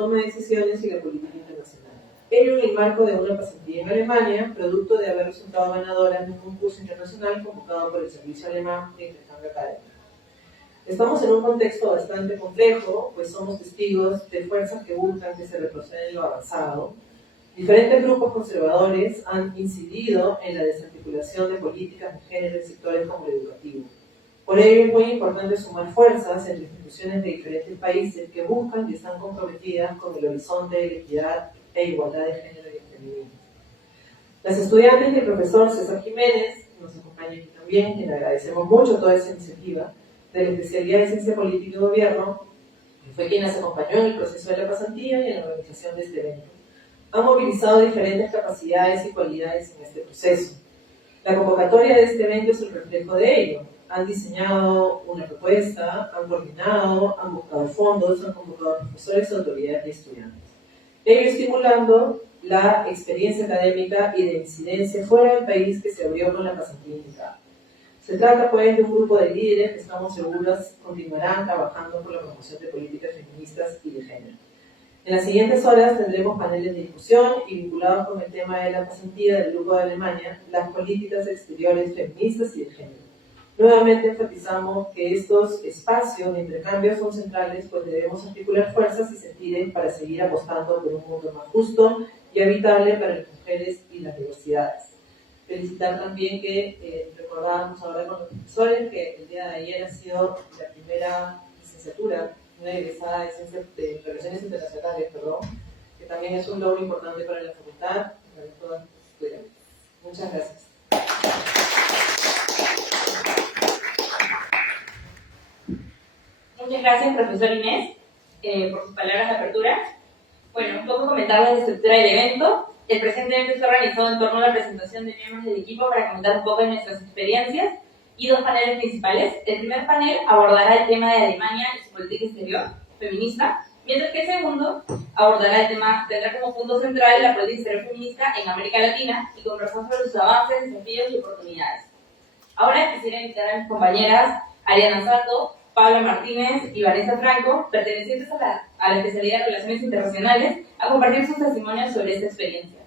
toma de decisiones y la política internacional. Ello en el marco de una pasantía en Alemania, producto de haber resultado ganadora en un concurso internacional convocado por el Servicio Alemán de Intercambio Académico. Estamos en un contexto bastante complejo, pues somos testigos de fuerzas que buscan que se retroceda en lo avanzado. Diferentes grupos conservadores han incidido en la desarticulación de políticas de género en sectores como el educativo. Por ello es muy importante sumar fuerzas entre instituciones de diferentes países que buscan y están comprometidas con el horizonte de la equidad e igualdad de género y el feminismo. Las estudiantes y el profesor César Jiménez, que nos acompaña aquí también, quien agradecemos mucho toda esa iniciativa, de la especialidad de Ciencia Política y Gobierno, que fue quien nos acompañó en el proceso de la pasantía y en la organización de este evento. Han movilizado diferentes capacidades y cualidades en este proceso. La convocatoria de este evento es el reflejo de ello. Han diseñado una propuesta, han coordinado, han buscado fondos, han convocado a profesores, autoridades y estudiantes. Ello estimulando la experiencia académica y de incidencia fuera del país que se abrió con la pasantía indicada. Se trata pues de un grupo de líderes que estamos seguros continuarán trabajando por la promoción de políticas feministas y de género. En las siguientes horas tendremos paneles de discusión y vinculados con el tema de la pasantía del Grupo de Alemania, las políticas exteriores feministas y de género. Nuevamente enfatizamos que estos espacios de intercambio son centrales, pues debemos articular fuerzas y sentidos para seguir apostando por un mundo más justo y habitable para las mujeres y las diversidades. Felicitar también que recordábamos ahora con los profesores que el día de ayer ha sido la primera licenciatura, una egresada de Relaciones Internacionales, que también es un logro importante para la facultad y para todas las estudiantes. Muchas gracias. Muchas gracias, profesor Inés, por sus palabras de apertura. Bueno, un poco comentarles la estructura del evento. El presente evento está organizado en torno a la presentación de miembros del equipo para comentar un poco de nuestras experiencias y dos paneles principales. El primer panel abordará el tema de Alemania y su política exterior feminista, mientras que el segundo abordará el tema, tendrá como punto central la política exterior feminista en América Latina y conversar sobre sus avances, desafíos y oportunidades. Ahora quisiera invitar a mis compañeras Ariana Sato, Paula Martínez y Vanessa Franco, pertenecientes a la especialidad de Relaciones Internacionales, a compartir sus testimonios sobre esta experiencia.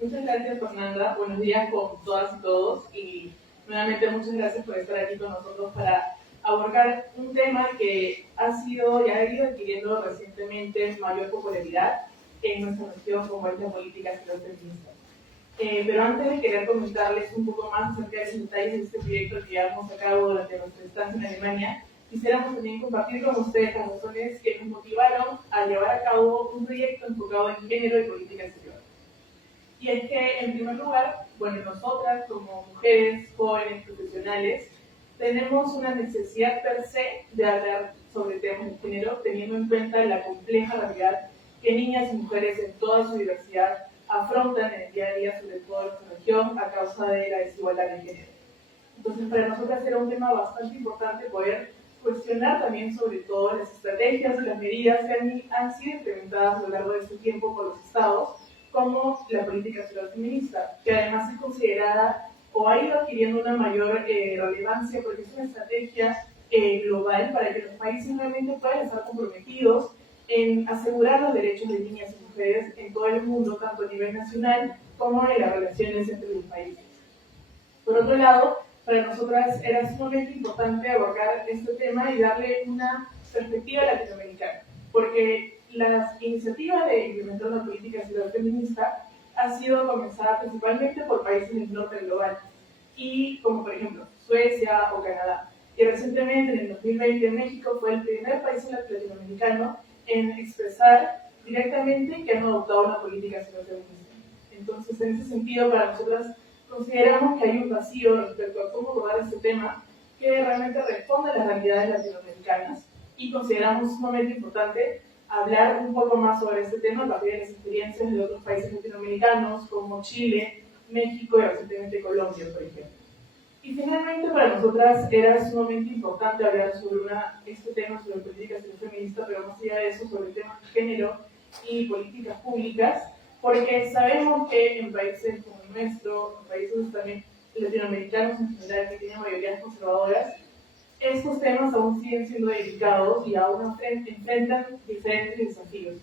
Muchas gracias, Fernanda. Buenos días con todas y todos. Y nuevamente muchas gracias por estar aquí con nosotros para abordar un tema que ha ido adquiriendo recientemente mayor popularidad en nuestra región, como es la política exterior feminista. Pero antes de querer comentarles un poco más acerca de los detalles de este proyecto que llevamos a cabo durante nuestra estancia en Alemania, quisiéramos también compartir con ustedes las razones que nos motivaron a llevar a cabo un proyecto enfocado en género y política exterior. Y es que, en primer lugar, nosotras como mujeres, jóvenes, profesionales, tenemos una necesidad per se de hablar sobre temas de género, teniendo en cuenta la compleja realidad que niñas y mujeres en toda su diversidad afrontan en el día a día, sobre todo en nuestra región, a causa de la desigualdad de género. Entonces, para nosotras era un tema bastante importante poder cuestionar también sobre todo las estrategias y las medidas que han sido implementadas a lo largo de este tiempo por los estados, como la política exterior feminista, que además es considerada o ha ido adquiriendo una mayor relevancia porque es una estrategia global para que los países realmente puedan estar comprometidos en asegurar los derechos de niñas y mujeres en todo el mundo, tanto a nivel nacional como en las relaciones entre los países. Por otro lado, para nosotras era sumamente importante abordar este tema y darle una perspectiva latinoamericana, porque las iniciativas de implementar una política exterior feminista ha sido comenzada principalmente por países del norte global, y como por ejemplo Suecia o Canadá. Y recientemente, en el 2020, México fue el primer país latinoamericano en expresar directamente que han adoptado una política exterior feminista. Entonces, en ese sentido, para nosotras consideramos que hay un vacío respecto a cómo abordar este tema que realmente responde a las realidades latinoamericanas, y consideramos sumamente importante hablar un poco más sobre este tema a partir de las experiencias de otros países latinoamericanos como Chile, México y recientemente Colombia, por ejemplo. Y finalmente, para nosotras era sumamente importante hablar sobre este tema, sobre política exterior feminista, pero más allá de eso, sobre temas de género y políticas públicas, porque sabemos que en países como el nuestro, en países también latinoamericanos en general, que tienen mayorías conservadoras, estos temas aún siguen siendo delicados y aún enfrentan diferentes desafíos.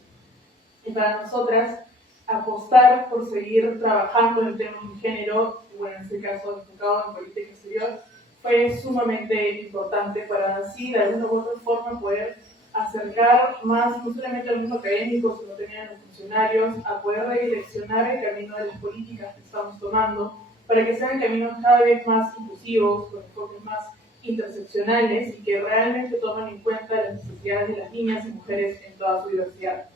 Y para nosotras, apostar por seguir trabajando en temas de género, bueno, en este caso enfocado en política exterior, fue sumamente importante para así, de alguna u otra forma, poder acercar más, no solamente al mundo académico, sino también a los funcionarios, a poder redireccionar el camino de las políticas que estamos tomando, para que sean caminos cada vez más inclusivos, con enfoques más interseccionales y que realmente tomen en cuenta las necesidades de las niñas y mujeres en toda su diversidad.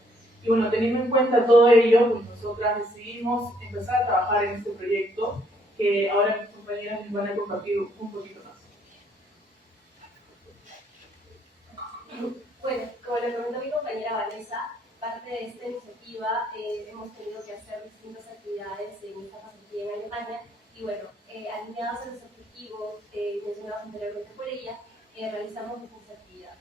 Y bueno, teniendo en cuenta todo ello, pues nosotras decidimos empezar a trabajar en este proyecto que ahora mis compañeras les van a compartir un poquito más. Bueno, como le comentó mi compañera Vanessa, parte de esta iniciativa hemos tenido que hacer distintas actividades en esta pasantía en Alemania y bueno, alineados a los objetivos mencionados anteriormente por ella, realizamos distintas actividades.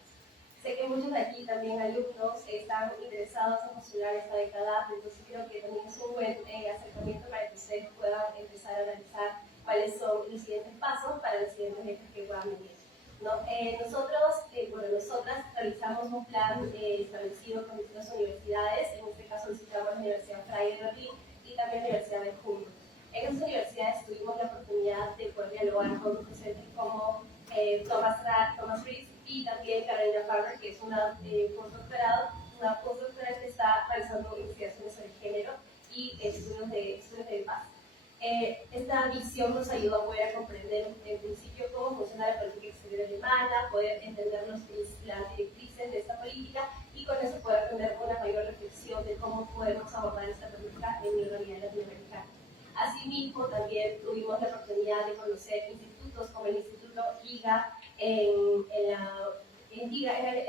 Sé que muchos de aquí también alumnos están interesados en postular esta beca, entonces creo que también es un buen acercamiento para que ustedes puedan empezar a analizar cuáles son los siguientes pasos para las siguientes becas que puedan venir. ¿No? Nosotras realizamos un plan establecido con distintas universidades, en este caso visitamos la Universidad Freie de Berlín y también la Universidad de Humboldt. En esas universidades tuvimos la oportunidad de poder dialogar con docentes como Thomas Ries y también Carolina Farmer, que es una postdoctoral que está realizando investigaciones sobre género y estudios de paz. Esta visión nos ayudó a poder comprender en principio cómo funciona la política exterior alemana, poder entender las directrices de esta política y con eso poder tener una mayor reflexión de cómo podemos abordar esta política en la realidad latinoamericana. Asimismo, también tuvimos la oportunidad de conocer institutos como el Instituto Liga en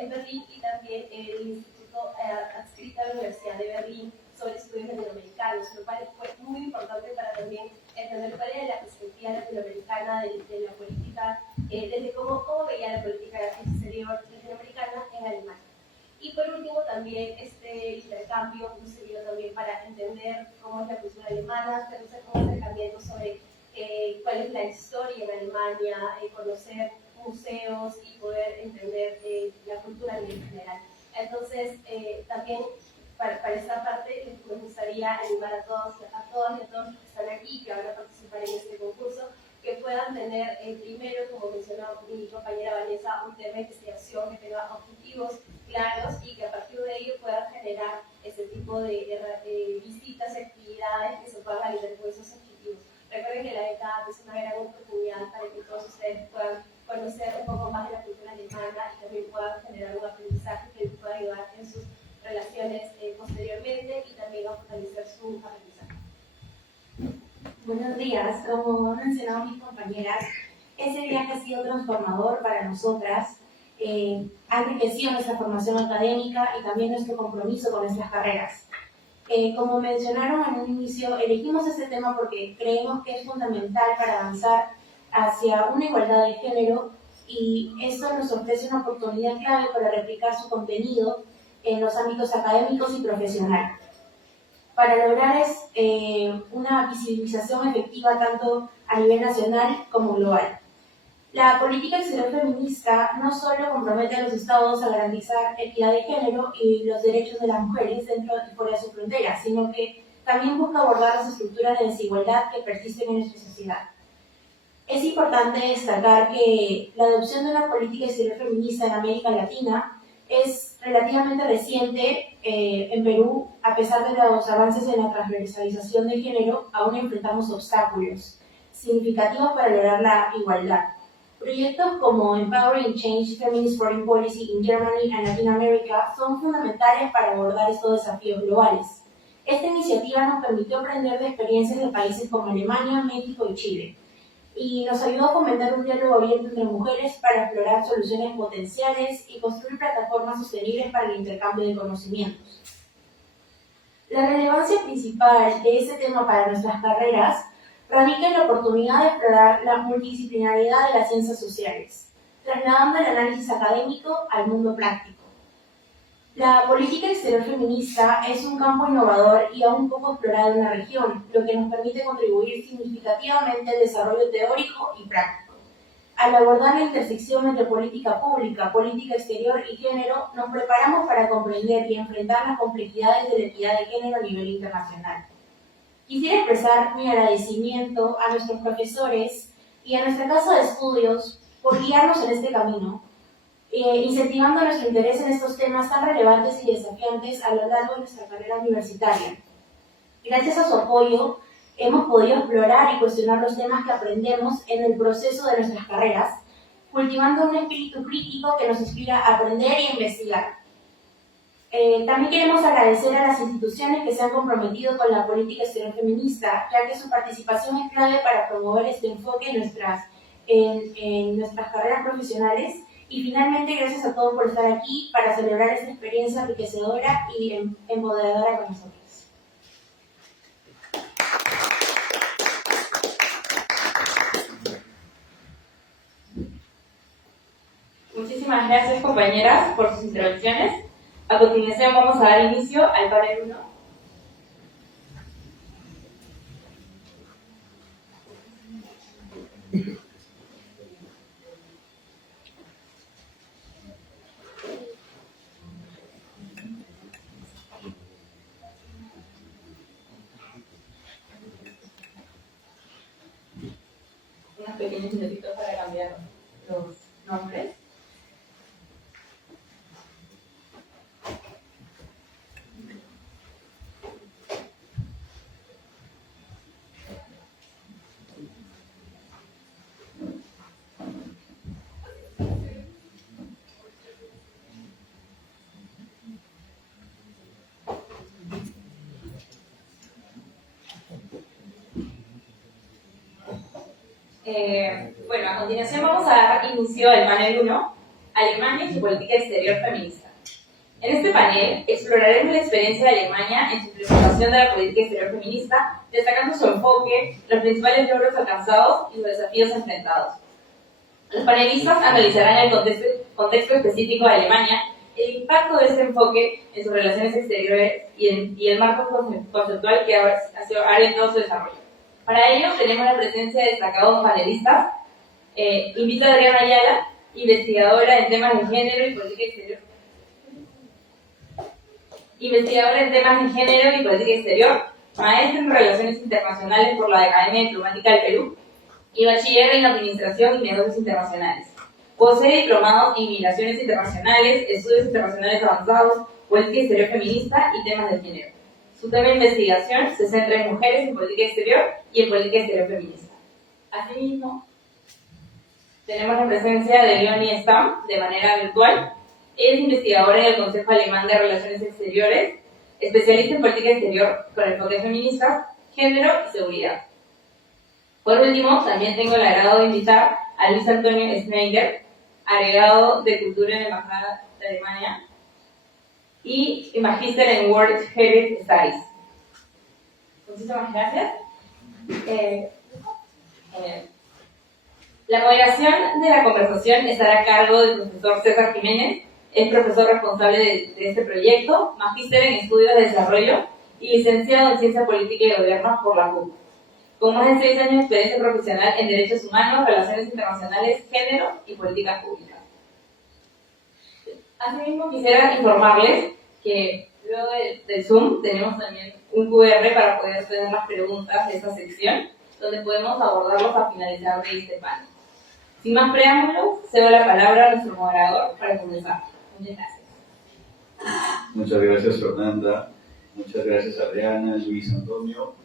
Berlín y también el Instituto adscrito a la Universidad de Berlín sobre estudios latinoamericanos, lo cual fue muy importante para también entender cuál era la perspectiva latinoamericana de la política, desde cómo veía la política exterior latinoamericana en Alemania. Y por último, también este intercambio nos sirvió también para entender cómo es la cultura alemana, conocer un acercamiento sobre cuál es la historia en Alemania, conocer museos y poder entender la cultura en general. Entonces, también para esta parte me gustaría animar a todas y a todos los que están aquí, que van a participar en este concurso, que puedan tener primero, como mencionó mi compañera Vanessa, un tema de investigación que tenga objetivos claros y que a partir de ello puedan generar este tipo de visitas y actividades que se puedan validar con esos objetivos. Recuerden que la beca es una gran oportunidad para que todos ustedes puedan conocer un poco más de la cultura alemana y también puedan generar un aprendizaje que les pueda ayudar en sus relaciones posteriormente y también a fortalecer su aprendizaje. Buenos días, como han mencionado mis compañeras, ese viaje ha sido transformador para nosotras, ha enriquecido nuestra formación académica y también nuestro compromiso con nuestras carreras. Como mencionaron en un inicio, elegimos este tema porque creemos que es fundamental para avanzar hacia una igualdad de género y eso nos ofrece una oportunidad clave para replicar su contenido en los ámbitos académicos y profesionales. Para lograr una visibilización efectiva tanto a nivel nacional como global. La política exterior feminista no solo compromete a los estados a garantizar equidad de género y los derechos de las mujeres dentro y fuera de sus fronteras, sino que también busca abordar las estructuras de desigualdad que persisten en nuestra sociedad. Es importante destacar que la adopción de una política exterior feminista en América Latina es relativamente reciente. En Perú, a pesar de los avances en la transversalización de género, aún enfrentamos obstáculos significativos para lograr la igualdad. Proyectos como Empowering Change Feminist Foreign Policy in Germany and Latin America son fundamentales para abordar estos desafíos globales. Esta iniciativa nos permitió aprender de experiencias de países como Alemania, México y Chile, y nos ayudó a fomentar un diálogo abierto entre mujeres para explorar soluciones potenciales y construir plataformas sostenibles para el intercambio de conocimientos. La relevancia principal de este tema para nuestras carreras radica en la oportunidad de explorar la multidisciplinaridad de las ciencias sociales, trasladando el análisis académico al mundo práctico. La política exterior feminista es un campo innovador y aún poco explorado en la región, lo que nos permite contribuir significativamente al desarrollo teórico y práctico. Al abordar la intersección entre política pública, política exterior y género, nos preparamos para comprender y enfrentar las complejidades de la equidad de género a nivel internacional. Quisiera expresar mi agradecimiento a nuestros profesores y a nuestra casa de estudios por guiarnos en este camino, incentivando nuestro interés en estos temas tan relevantes y desafiantes a lo largo de nuestra carrera universitaria. Gracias a su apoyo, hemos podido explorar y cuestionar los temas que aprendemos en el proceso de nuestras carreras, cultivando un espíritu crítico que nos inspira a aprender y a investigar. También queremos agradecer a las instituciones que se han comprometido con la política exterior feminista, ya que su participación es clave para promover este enfoque en nuestras carreras profesionales. Y finalmente, gracias a todos por estar aquí para celebrar esta experiencia enriquecedora y empoderadora con nosotros. Muchísimas gracias, compañeras, por sus intervenciones. A continuación vamos a dar inicio al panel 1. Unos pequeños minutitos para cambiar los nombres. Bueno, a continuación vamos a dar inicio al panel 1, Alemania y su política exterior feminista. En este panel exploraremos la experiencia de Alemania en su implementación de la política exterior feminista, destacando su enfoque, los principales logros alcanzados y los desafíos enfrentados. Los panelistas analizarán el contexto específico de Alemania, el impacto de este enfoque en sus relaciones exteriores y el marco conceptual que ha orientado su desarrollo. Para ello tenemos la presencia de destacados panelistas. Invito a Adriana Ayala, investigadora en temas de género y política exterior. Maestra en Relaciones Internacionales por la Academia Diplomática del Perú y bachiller en Administración y Negocios Internacionales. Posee diplomados en Migraciones Internacionales, Estudios Internacionales Avanzados, Política Exterior Feminista y temas de género. Su tema de investigación se centra en mujeres en política exterior y en política exterior feminista. Asimismo, tenemos la presencia de Leonie Stamm de manera virtual. Es investigadora en el Consejo Alemán de Relaciones Exteriores, especialista en política exterior con enfoque feminista, género y seguridad. Por último, también tengo el agrado de invitar a Luis Antonio Schneider, agregado de Cultura en la Embajada de Alemania y magíster en World Heritage Studies. Muchísimas gracias. La moderación de la conversación estará a cargo del profesor César Jiménez. Es profesor responsable de este proyecto, magíster en Estudios de Desarrollo y licenciado en Ciencia Política y Gobierno por la UB, con más de 6 años de experiencia profesional en Derechos Humanos, Relaciones Internacionales, Género y Políticas Públicas. Asimismo, quisiera informarles que luego del Zoom tenemos también un QR para poder tener las preguntas de esta sección, donde podemos abordarlos a finalizar de este panel. Sin más preámbulos, cedo la palabra a nuestro moderador para comenzar. Muchas gracias. Muchas gracias, Fernanda. Muchas gracias, Adriana, Luis Antonio,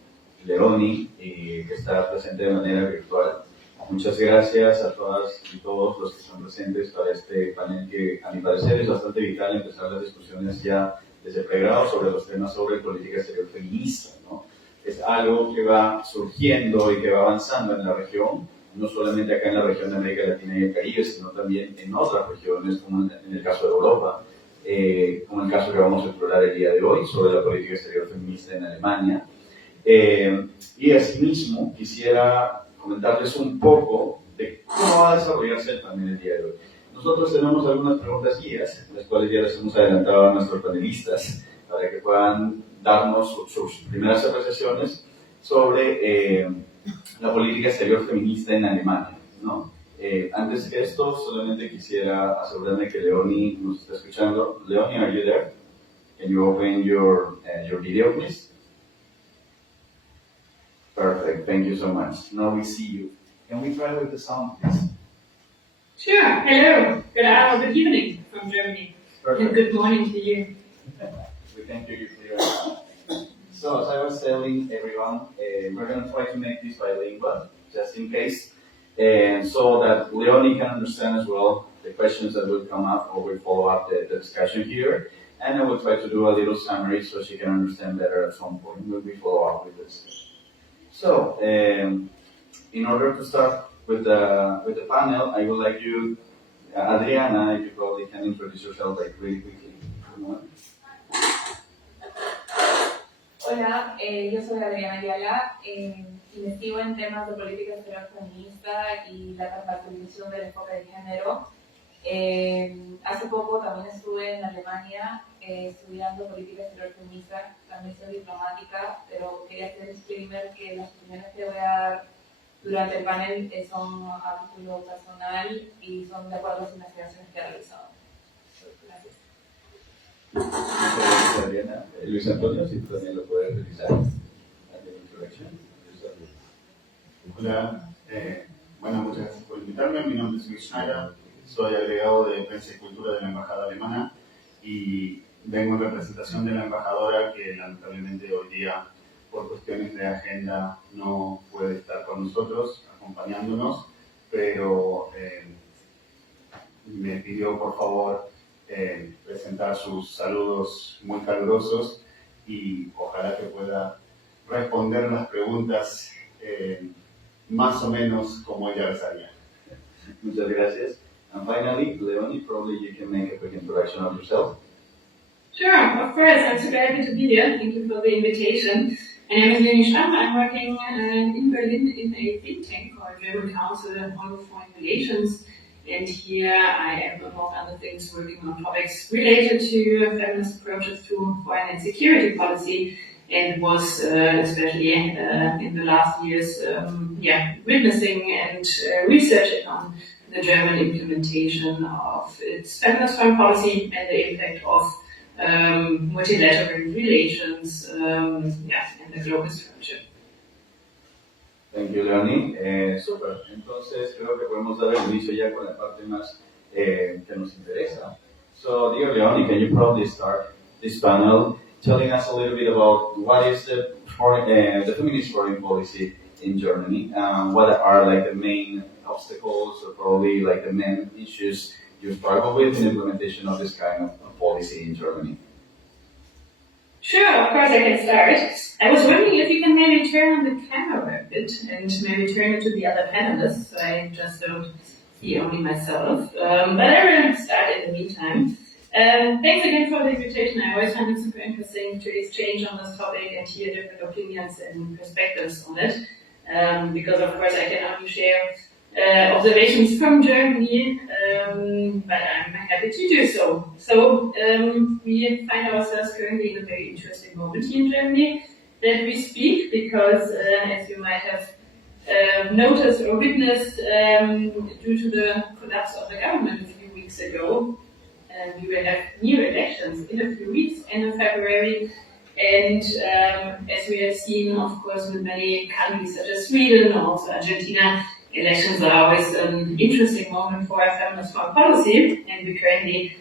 Leoni, que está presente de manera virtual. Muchas gracias a todas y todos los que están presentes para este panel que, a mi parecer, es bastante vital empezar las discusiones ya desde pregrado sobre los temas sobre política exterior feminista, ¿no? Es algo que va surgiendo y que va avanzando en la región, no solamente acá en la región de América Latina y el Caribe, sino también en otras regiones, como en el caso de Europa, como el caso que vamos a explorar el día de hoy, sobre la política exterior feminista en Alemania. Y asimismo, quisiera comentarles un poco de cómo va a desarrollarse el panel el día de hoy. Nosotros tenemos algunas preguntas guías, las cuales ya les hemos adelantado a nuestros panelistas, para que puedan darnos sus primeras apreciaciones sobre la política exterior feminista en Alemania, ¿no? Antes que esto, solamente quisiera asegurarme que Leonie nos está escuchando. Leonie, are you there? Can you open your video, please? Perfect, thank you so much. Now we see you. Can we try with the sound, please? Sure. Hello. Good evening from Germany. And Perfect. good morning to you. We can hear you clearly. So, as I was telling everyone, we're going to try to make this bilingual, just in case, and so that Leonie can understand as well the questions that will come up or will follow up the discussion here. And I will try to do a little summary so she can understand better at some point when we follow up with this. So, in order to start with the panel, I would like you, Adriana, if you probably can introduce yourself like really quickly. Hola, yo soy Adriana Ayala, investigo en temas de política exterior feminista y la transversalización del enfoque de género. Hace poco también estuve en Alemania estudiando política exterior feminista, también soy diplomática, pero quería hacer el disclaimer que las opiniones que voy a dar durante el panel son a título personal y son de acuerdo a las investigaciones que he realizado. Gracias. Muchas gracias, Adriana. Luis Antonio, si tú también lo puedes realizar. Hola, bueno, muchas gracias por invitarme. Mi nombre es Luis Schneider, soy agregado de Prensa y Cultura de la Embajada Alemana y vengo en representación de la embajadora que lamentablemente hoy día, por cuestiones de agenda, no puede estar con nosotros, acompañándonos, pero me pidió por favor presentar sus saludos muy calurosos y ojalá que pueda responder las preguntas más o menos como ella las haría. Muchas gracias. And finally, Leonie, probably you can make a quick introduction of yourself. Sure, of course. I'm super happy to be here. Thank you for the invitation. My name is Leonie Schramm. I'm working in Berlin in a think tank called German Council on Foreign Relations. And here I am, among other things, working on topics related to feminist approaches to foreign and security policy, and was especially in the last years, witnessing and researching on the German implementation of its feminist foreign policy and the impact of multilateral relations, in the global structure. Thank you, Leonie. Super. Entonces, creo que podemos dar el inicio ya con la parte más que nos interesa. So, dear Leonie, can you probably start this panel telling us a little bit about what is the feminist foreign policy in Germany? What are like the main obstacles or probably like the main issues you struggle with in implementation of this kind of policy in Germany? Sure, of course I can start. I was wondering if you can maybe turn on the camera a bit and maybe turn it to the other panelists, so I just don't see only myself. But I will start in the meantime. Thanks again for the invitation. I always find it super interesting to exchange on this topic and hear different opinions and perspectives on it. Because of course I can only share observations from Germany, but I'm happy to do so. So we find ourselves currently in a very interesting moment here in Germany that we speak, because as you might have noticed or witnessed, due to the collapse of the government a few weeks ago, we will have new elections in a few weeks, end of February. And as we have seen, of course, with many countries such as Sweden and also Argentina, elections are always an interesting moment for our feminist foreign policy, and we currently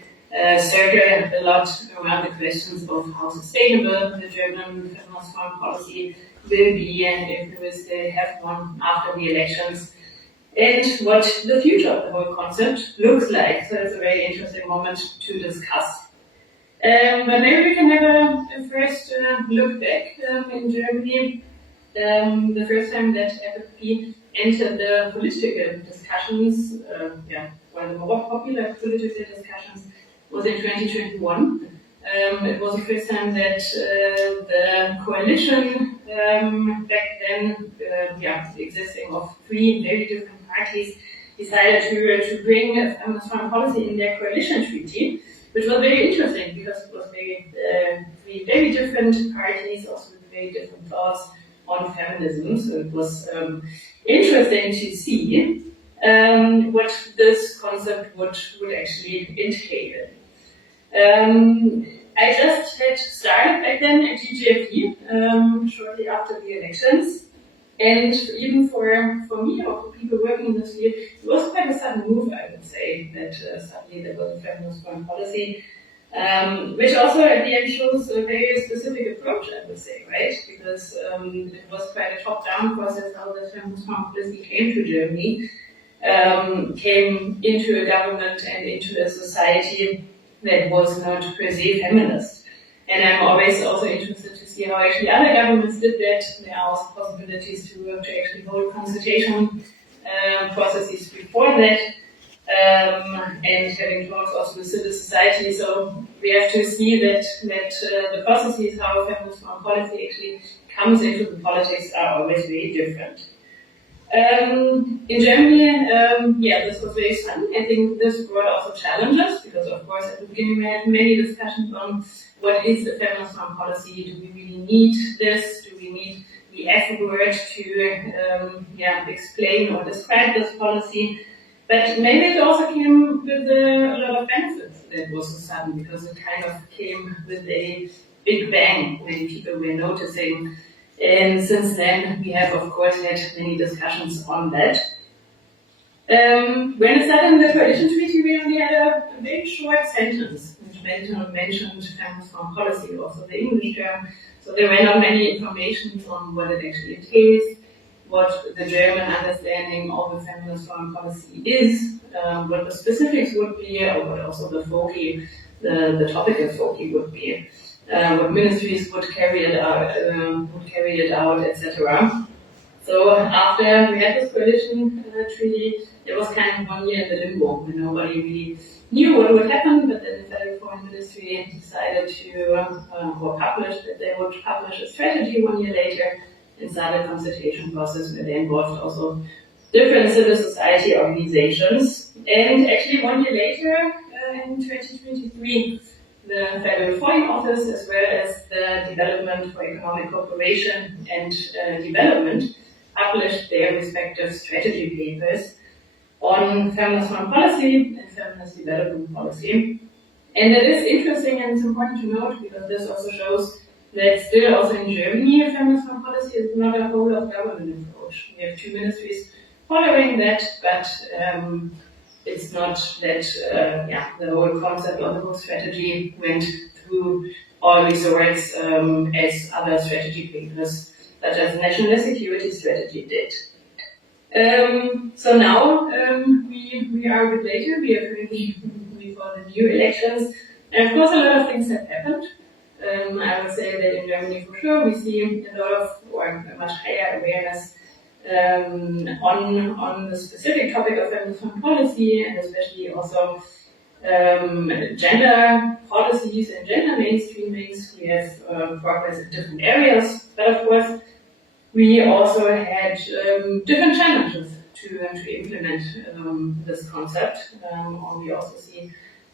circle a lot around the questions of how sustainable the German feminist foreign policy will be, and if we will still have one after the elections, and what the future of the whole concept looks like. So it's a very interesting moment to discuss. But maybe we can have a first look back in Germany. The first time that FFP entered the political discussions, one of the more popular political discussions, was in 2021. It was the first time that the coalition back then, existing of three very different parties, decided to bring a feminist foreign policy in their coalition treaty, which was very interesting because it was three very different parties, also with very different thoughts on feminism. So it was interesting to see. what this concept would actually entail. I just had started back then at GGFE, shortly after the elections. And even for me or for people working in this field, it was quite a sudden move, I would say, that suddenly there was a feminist foreign policy, which also at the end shows a very specific approach, I would say, right? Because it was quite a top-down process how the feminist foreign policy came to Germany, came into a government and into a society that was not per se feminist. And I'm always also interested to see how actually other governments did that. There are also possibilities to actually hold consultation processes before that, and having talks also with civil society. So we have to see that the processes, how feminist foreign policy actually comes into the politics, are always very different. In Germany, this was very sudden. I think this brought also challenges, because of course at the beginning we had many discussions on what is the feminist foreign policy. Do we really need this? Do we need the F word to explain or describe this policy? But maybe it also came with a lot of benefits that was so sudden, because it kind of came with a big bang when people were noticing. And since then, we have, of course, had many discussions on that. When it started in the coalition treaty, we only had a very short sentence, which mentioned feminist foreign policy, also the English term. So there were not many information on what it actually entails, what the German understanding of the feminist foreign policy is, what the specifics would be, or what also the topical focus would be. What ministries would carry it out, etc. So after we had this coalition treaty, there was kind of 1 year in the limbo when nobody really knew what would happen, but then the Federal Foreign Ministry decided or published that they would publish a strategy 1 year later and started a consultation process where they involved also different civil society organizations. And actually 1 year later, in 2023, the Federal Foreign Office, as well as the Development for Economic Cooperation and Development, published their respective strategy papers on feminist foreign policy and feminist development policy. And it is interesting and it's important to note, because this also shows that still also in Germany, feminist foreign policy is not a whole of government approach. We have 2 ministries following that, but it's not that the whole concept or the whole strategy went through all resorts as other strategy papers, such as the National Security Strategy did. So now we are a bit later. We are currently before the new elections, and of course a lot of things have happened. I would say that in Germany for sure we see a lot of, or a much higher awareness on the specific topic of feminist foreign policy, and especially also gender policies and gender mainstreamings. We have progress in different areas, but of course we also had different challenges to implement this concept. Or we also see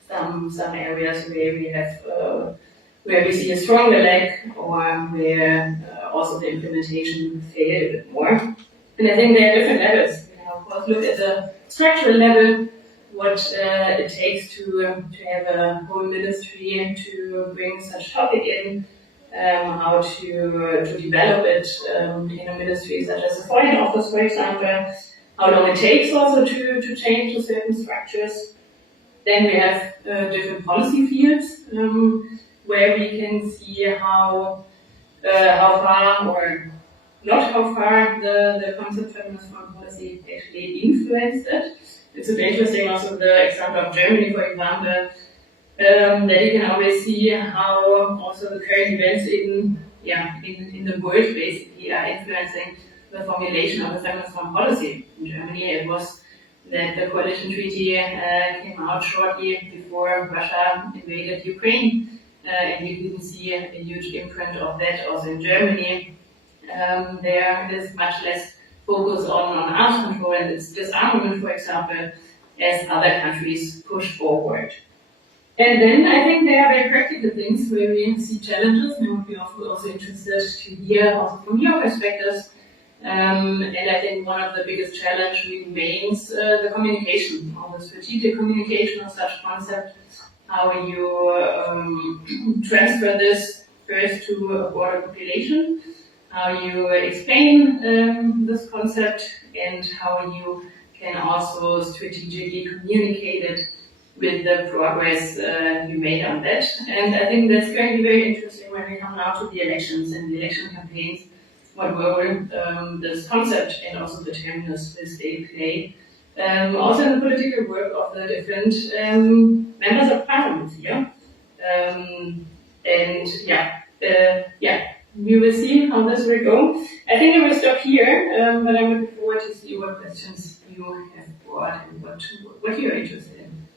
some areas where we have where we see a stronger lag, or where also the implementation failed a bit more. And I think there are different levels. We can of course look at the structural level, what it takes to have a whole ministry to bring such topic in, how to develop it in a ministry such as the Foreign Office, for example, how long it takes also to change to certain structures. Then we have different policy fields where we can see how far or not how far the concept of feminist foreign policy actually influenced it. It's interesting also the example of Germany, for example, that you can always see how also the current events in the world basically are influencing the formulation of the feminist foreign policy. In Germany, it was that the coalition treaty came out shortly before Russia invaded Ukraine, and we didn't see a huge imprint of that also in Germany. There is much less focus on arms control and its disarmament, for example, as other countries push forward. And then I think there are very practical things where we see challenges, and we would be also interested to hear also from your perspectives And I think one of the biggest challenges remains the communication, or the strategic communication of such concepts, how you transfer this first to a broader population, how you explain this concept, and how you can also strategically communicate it with the progress you made on that. And I think that's going to be very interesting when we come now to the elections and the election campaigns, what role this concept and also the terminus will they play. Also in the political work of the different members of parliament here. We will see how this will go. I think I will stop here, but I'm looking forward to see what questions you have brought and what you are interested in.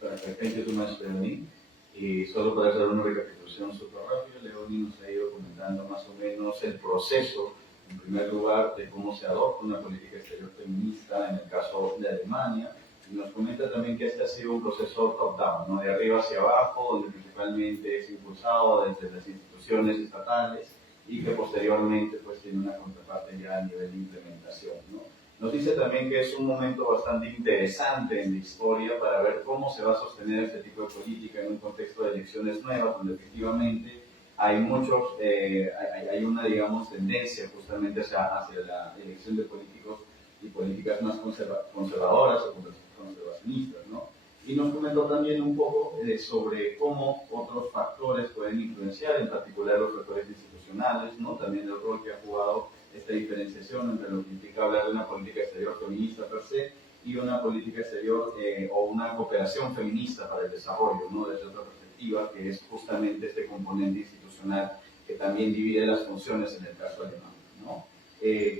Perfect. Thank you so much, Leonie. Y solo para hacer una recapitulación súper rápida, Leonie nos ha ido comentando más o menos el proceso, en primer lugar, de cómo se adopta una política exterior feminista en el caso de Alemania. Y nos comenta también que este ha sido un proceso top-down, ¿no? De arriba hacia abajo, donde principalmente es impulsado desde las instituciones estatales y que posteriormente pues tiene una contraparte ya a nivel de implementación, ¿no? Nos dice también que es un momento bastante interesante en la historia para ver cómo se va a sostener este tipo de política en un contexto de elecciones nuevas, donde efectivamente hay hay una, digamos, tendencia justamente hacia la elección de políticos y políticas más conservadoras o conservacionistas, ¿no? Y nos comentó también un poco sobre cómo otros factores pueden influenciar, en particular los factores institucionales, ¿no? También el rol que ha jugado esta diferenciación entre lo que implica hablar de una política exterior feminista per se y una política exterior o una cooperación feminista para el desarrollo, ¿no? Desde otra perspectiva, que es justamente este componente institucional que también divide las funciones en el caso alemán, ¿no?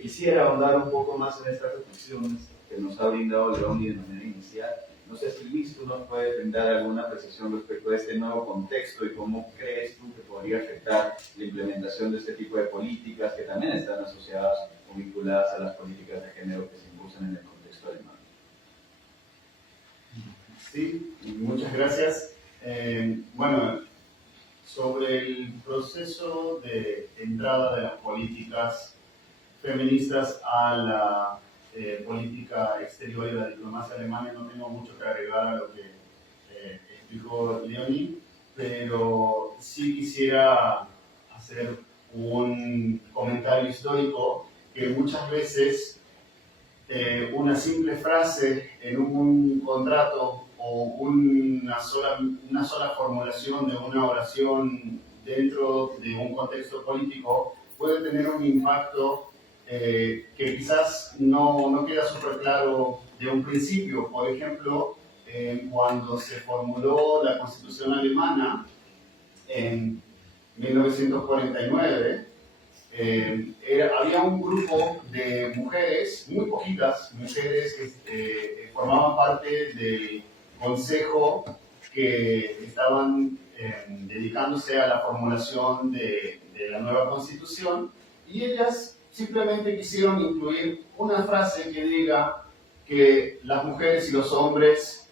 Quisiera ahondar un poco más en estas reflexiones que nos ha brindado Leonie de manera inicial. No sé si Luis, tú nos puedes brindar alguna apreciación respecto a este nuevo contexto y cómo crees tú que podría afectar la implementación de este tipo de políticas que también están asociadas o vinculadas a las políticas de género que se impulsan en el contexto alemán. Sí, muchas gracias. Bueno, sobre el proceso de entrada de las políticas feministas a la política exterior y la diplomacia alemana, no tengo mucho que agregar a lo que explicó Leonie, pero sí quisiera hacer un comentario histórico que muchas veces una simple frase en un contrato o una sola formulación de una oración dentro de un contexto político puede tener un impacto que quizás no queda súper claro de un principio. Por ejemplo, cuando se formuló la Constitución alemana en 1949, había un grupo de mujeres, muy poquitas mujeres, que formaban parte del consejo que estaban dedicándose a la formulación de la nueva Constitución, y ellas simplemente quisieron incluir una frase que diga que las mujeres y los hombres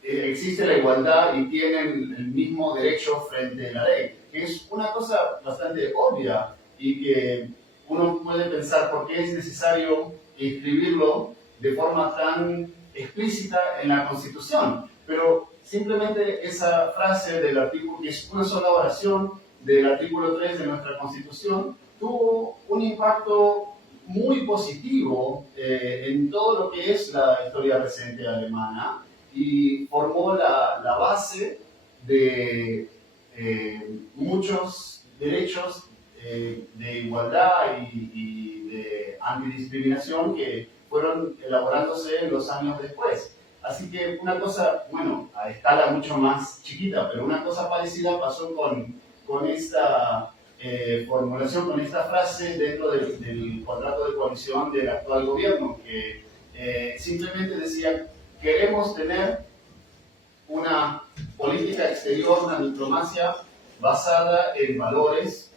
existe la igualdad y tienen el mismo derecho frente a la ley, que es una cosa bastante obvia y que uno puede pensar por qué es necesario escribirlo de forma tan explícita en la Constitución, pero simplemente esa frase del artículo, que es una sola oración del artículo 3 de nuestra Constitución, tuvo un impacto muy positivo en todo lo que es la historia reciente alemana y formó la base de muchos derechos de igualdad y de antidiscriminación que fueron elaborándose en los años después. Así que una cosa, bueno, a escala mucho más chiquita, pero una cosa parecida pasó con esta formulación, con esta frase dentro del contrato de coalición del actual gobierno, que simplemente decía: queremos tener una política exterior, una diplomacia basada en valores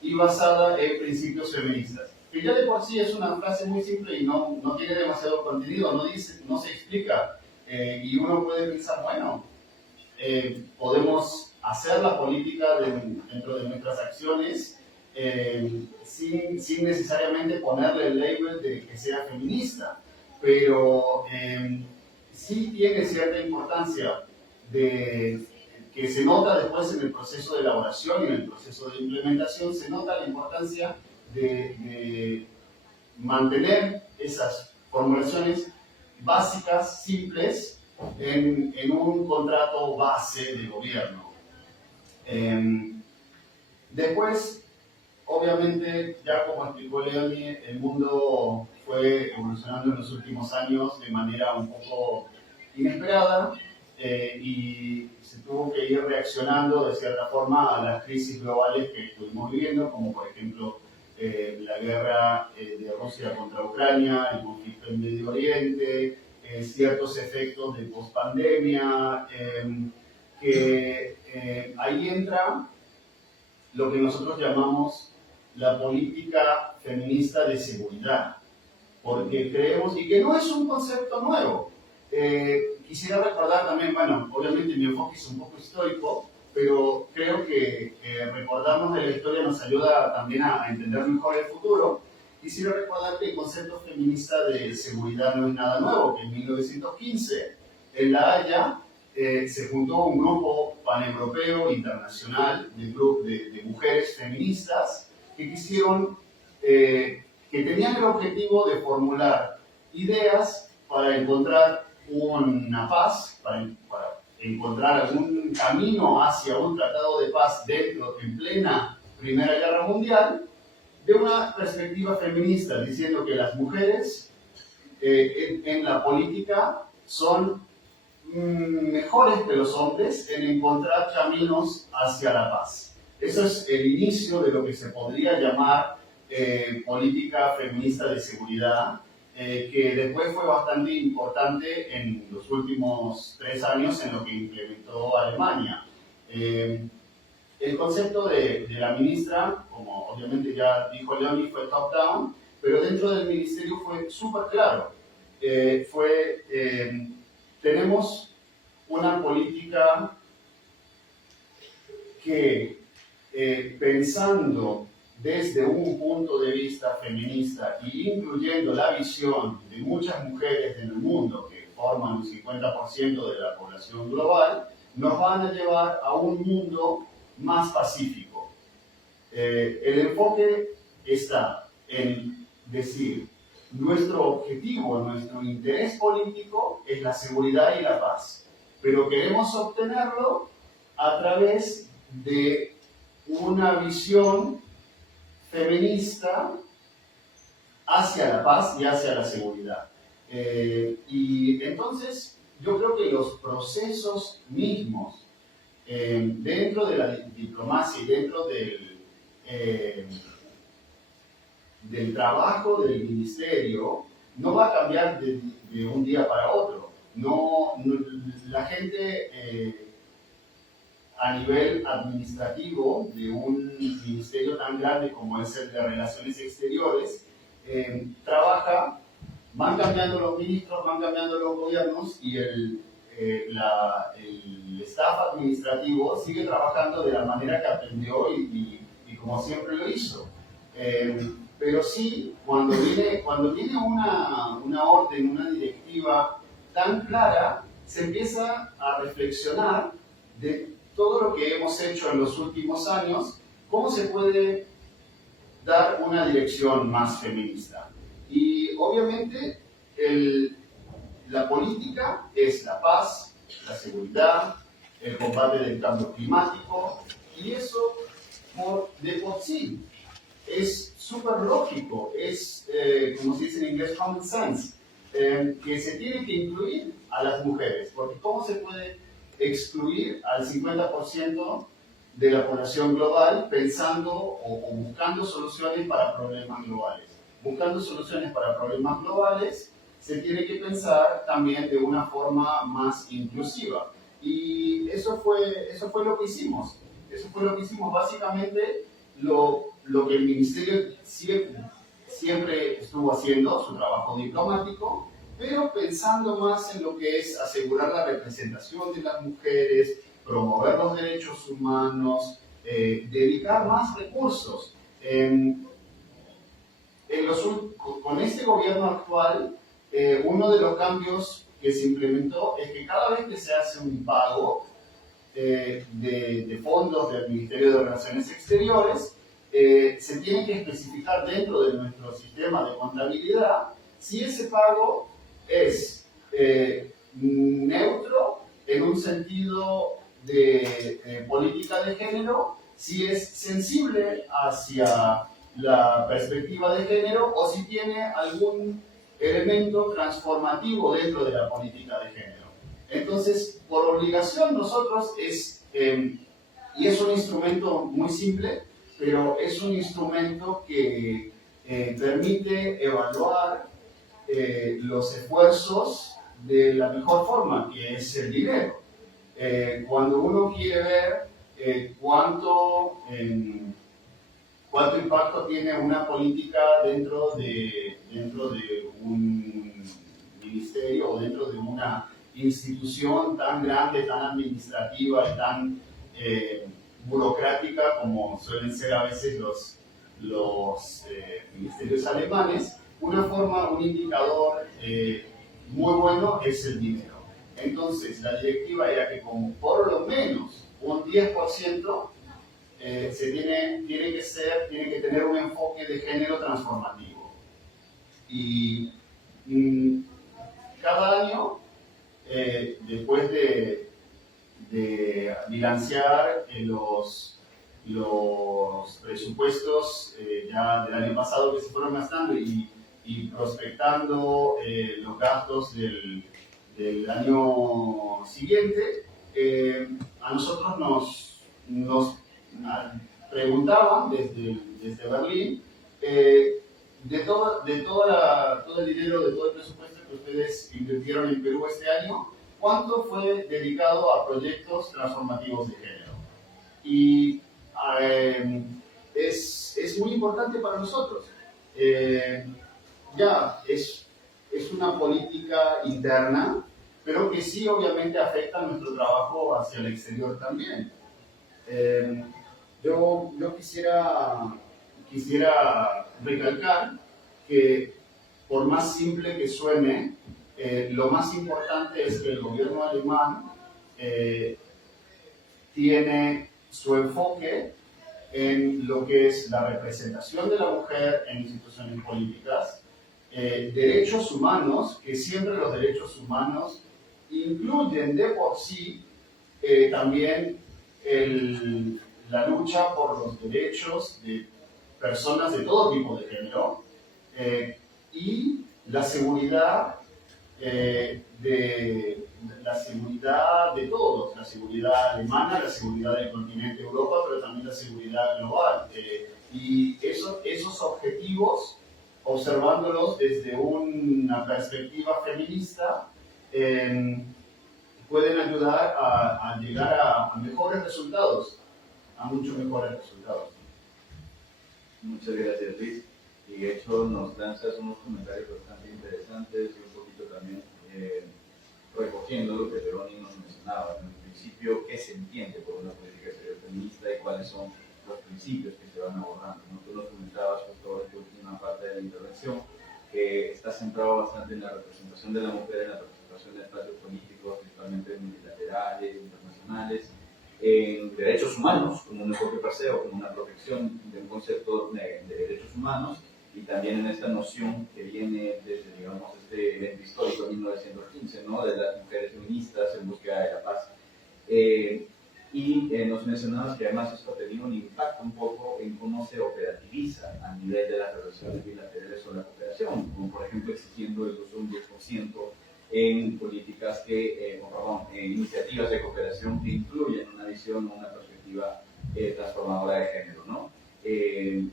y basada en principios feministas. Que ya de por sí es una frase muy simple y no tiene demasiado contenido, no se explica. Y uno puede pensar, bueno, podemos hacer la política dentro de nuestras acciones sin necesariamente ponerle el label de que sea feminista, pero sí tiene cierta importancia que se nota después en el proceso de elaboración y en el proceso de implementación, se nota la importancia de mantener esas formulaciones básicas, simples, en un contrato base de gobierno. Después, obviamente, ya como explicó Leonie, el mundo fue evolucionando en los últimos años de manera un poco inesperada y se tuvo que ir reaccionando de cierta forma a las crisis globales que estuvimos viviendo, como por ejemplo la guerra de Rusia contra Ucrania, el conflicto en Medio Oriente, ciertos efectos de pospandemia, que ahí entra lo que nosotros llamamos la política feminista de seguridad, porque creemos, y que no es un concepto nuevo. Quisiera recordar también, bueno, obviamente mi enfoque es un poco histórico, pero creo que recordarnos de la historia nos ayuda también a entender mejor el futuro. Quisiera recordar que el concepto feminista de seguridad no es nada nuevo, que en 1915, en La Haya, se juntó un grupo paneuropeo internacional de mujeres feministas que quisieron, que tenían el objetivo de formular ideas para encontrar una paz, para encontrar algún camino hacia un tratado de paz en plena Primera Guerra Mundial, de una perspectiva feminista, diciendo que las mujeres en la política son mejores que los hombres en encontrar caminos hacia la paz. Eso es el inicio de lo que se podría llamar política feminista de seguridad, que después fue bastante importante en los últimos 3 años en lo que implementó Alemania. El concepto de la ministra, como obviamente ya dijo Leonie, fue top-down, pero dentro del ministerio fue súper claro. Tenemos una política que, pensando desde un punto de vista feminista y incluyendo la visión de muchas mujeres en el mundo, que forman un 50% de la población global, nos van a llevar a un mundo más pacífico. El enfoque está en decir, nuestro objetivo, nuestro interés político es la seguridad y la paz, pero queremos obtenerlo a través de una visión feminista hacia la paz y hacia la seguridad. Y entonces yo creo que los procesos mismos dentro de la diplomacia y dentro del trabajo del ministerio no va a cambiar de un día para otro. La gente a nivel administrativo de un ministerio tan grande como es el de Relaciones Exteriores, trabaja, van cambiando los ministros, van cambiando los gobiernos y el staff administrativo sigue trabajando de la manera que aprendió y como siempre lo hizo. Pero sí, cuando viene una orden, una directiva tan clara, se empieza a reflexionar de todo lo que hemos hecho en los últimos años, cómo se puede dar una dirección más feminista. Y obviamente la política es la paz, la seguridad, el combate del cambio climático, y eso de por sí es súper lógico, es, como se dice en inglés, common sense, que se tiene que incluir a las mujeres, porque ¿cómo se puede excluir al 50% de la población global pensando o buscando soluciones para problemas globales? Buscando soluciones para problemas globales, se tiene que pensar también de una forma más inclusiva. Y eso fue lo que hicimos. Eso fue lo que hicimos. Básicamente, lo que el ministerio siempre estuvo haciendo, su trabajo diplomático, pero pensando más en lo que es asegurar la representación de las mujeres, promover los derechos humanos, dedicar más recursos. Con este gobierno actual, uno de los cambios que se implementó es que cada vez que se hace un pago de fondos del Ministerio de Relaciones Exteriores, se tiene que especificar dentro de nuestro sistema de contabilidad si ese pago es neutro en un sentido de política de género, si es sensible hacia la perspectiva de género o si tiene algún elemento transformativo dentro de la política de género. Entonces, por obligación nosotros y es un instrumento muy simple, pero es un instrumento que permite evaluar los esfuerzos de la mejor forma, que es el dinero. Cuando uno quiere ver cuánto impacto tiene una política dentro de un ministerio o dentro de una institución tan grande, tan administrativa y tan burocrática como suelen ser a veces los ministerios alemanes, un indicador muy bueno es el dinero. Entonces, la directiva era que como por lo menos un 10% tiene que tener un enfoque de género transformativo. Y cada año, después de bilanciar los presupuestos ya del año pasado que se fueron gastando y prospectando los gastos del año siguiente, a nosotros nos preguntaban desde Berlín de todo el dinero, de todo el presupuesto que ustedes invirtieron en Perú este año, ¿cuánto fue dedicado a proyectos transformativos de género? Y es muy importante para nosotros. Es una política interna, pero que sí obviamente afecta nuestro trabajo hacia el exterior también. Yo quisiera recalcar que, por más simple que suene, lo más importante es que el gobierno alemán tiene su enfoque en lo que es la representación de la mujer en instituciones políticas, derechos humanos, que siempre los derechos humanos incluyen de por sí también la lucha por los derechos de personas de todo tipo de género y la seguridad de todos, la seguridad alemana, la seguridad del continente Europa, pero también la seguridad global. Y esos objetivos, observándolos desde una perspectiva feminista, pueden ayudar a llegar a mejores resultados, a muchos mejores resultados. Muchas gracias, Luis. Y de hecho nos lanzas unos comentarios bastante interesantes y un poquito también recogiendo lo que Leoni nos mencionaba. En el principio, ¿qué se entiende por una política exterior feminista y cuáles son los principios que se van abordando? ¿No? Tú nos comentabas justo en tu última parte de la intervención que está centrado bastante en la representación de la mujer, en la participación de espacios políticos, principalmente multilaterales, internacionales, en derechos humanos, como un enfoque paseo, como una protección de un concepto de derechos humanos, y también en esta noción que viene desde, digamos, este evento histórico de 1915, ¿no? De las mujeres feministas en búsqueda de la paz. Nos mencionabas que además esto ha tenido un impacto un poco en cómo se operativiza a nivel de las relaciones bilaterales o la cooperación, como por ejemplo exigiendo el uso de un 10% en políticas iniciativas de cooperación que incluyen una visión o una perspectiva transformadora de género, ¿no?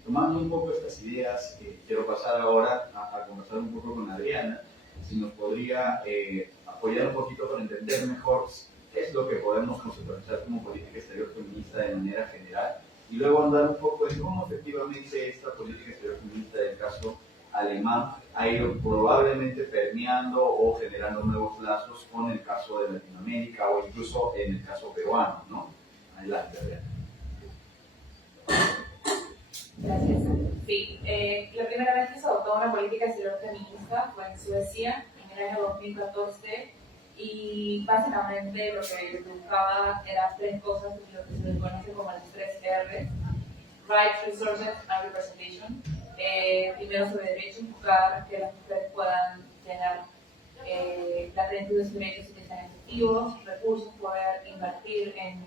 Tomando un poco estas ideas, quiero pasar ahora a conversar un poco con Adriana, si nos podría apoyar un poquito para entender mejor qué es lo que podemos conceptualizar como política exterior feminista de manera general, y luego andar un poco en cómo efectivamente esta política exterior feminista del caso alemán ha ido probablemente permeando o generando nuevos lazos con el caso de Latinoamérica o incluso en el caso peruano, ¿no? Adelante, Adriana. Gracias. La primera vez que se adoptó una política exterior feminista fue en Suecia en el año 2014 y básicamente lo que buscaba era tres cosas, lo que se conoce como las 3 R: Rights, Resources and Representation. Primero sobre derechos, buscar que las mujeres puedan tener la plenitud de sus derechos y que sean efectivos; recursos, poder invertir en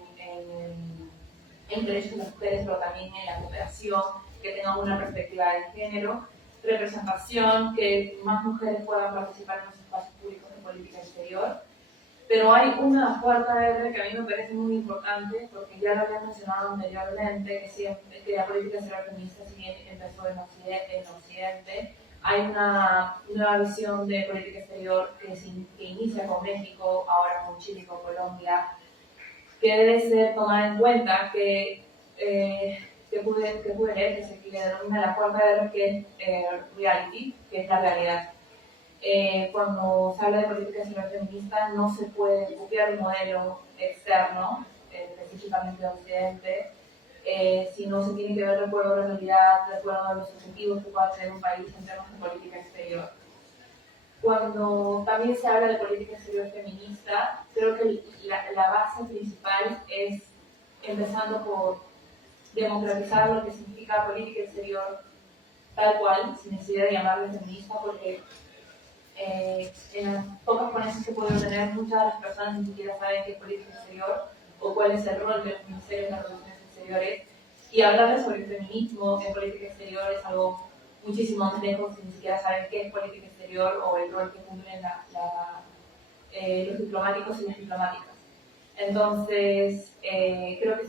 derechos de las mujeres, pero también en la cooperación, que tengan una perspectiva de género; representación, que más mujeres puedan participar en los espacios públicos de política exterior. Pero hay una cuarta R que a mí me parece muy importante, porque ya lo había mencionado anteriormente, que la política exterior feminista, si bien empezó en Occidente, hay una nueva visión de política exterior que inicia con México, ahora con Chile y con Colombia, que debe ser tomada en cuenta, que pude leer, que se le denomina la cuarta R, que es reality, que es la realidad. Cuando se habla de política exterior feminista, no se puede copiar un modelo externo, específicamente de Occidente, sino se tiene que ver de acuerdo a la realidad, de acuerdo a los objetivos que pueda tener un país en términos de política exterior. Cuando también se habla de política exterior feminista, creo que la base principal es empezando por democratizar lo que significa política exterior tal cual, sin necesidad de llamarle feminista, porque en las pocas ponencias que puedo tener, muchas de las personas ni siquiera saben qué es política exterior o cuál es el rol de los ministerios en las relaciones exteriores. Y hablarles sobre el feminismo en política exterior es algo muchísimo más lejos, si ni siquiera saben qué es política exterior o el rol que cumplen los diplomáticos y las diplomáticas. Entonces, creo que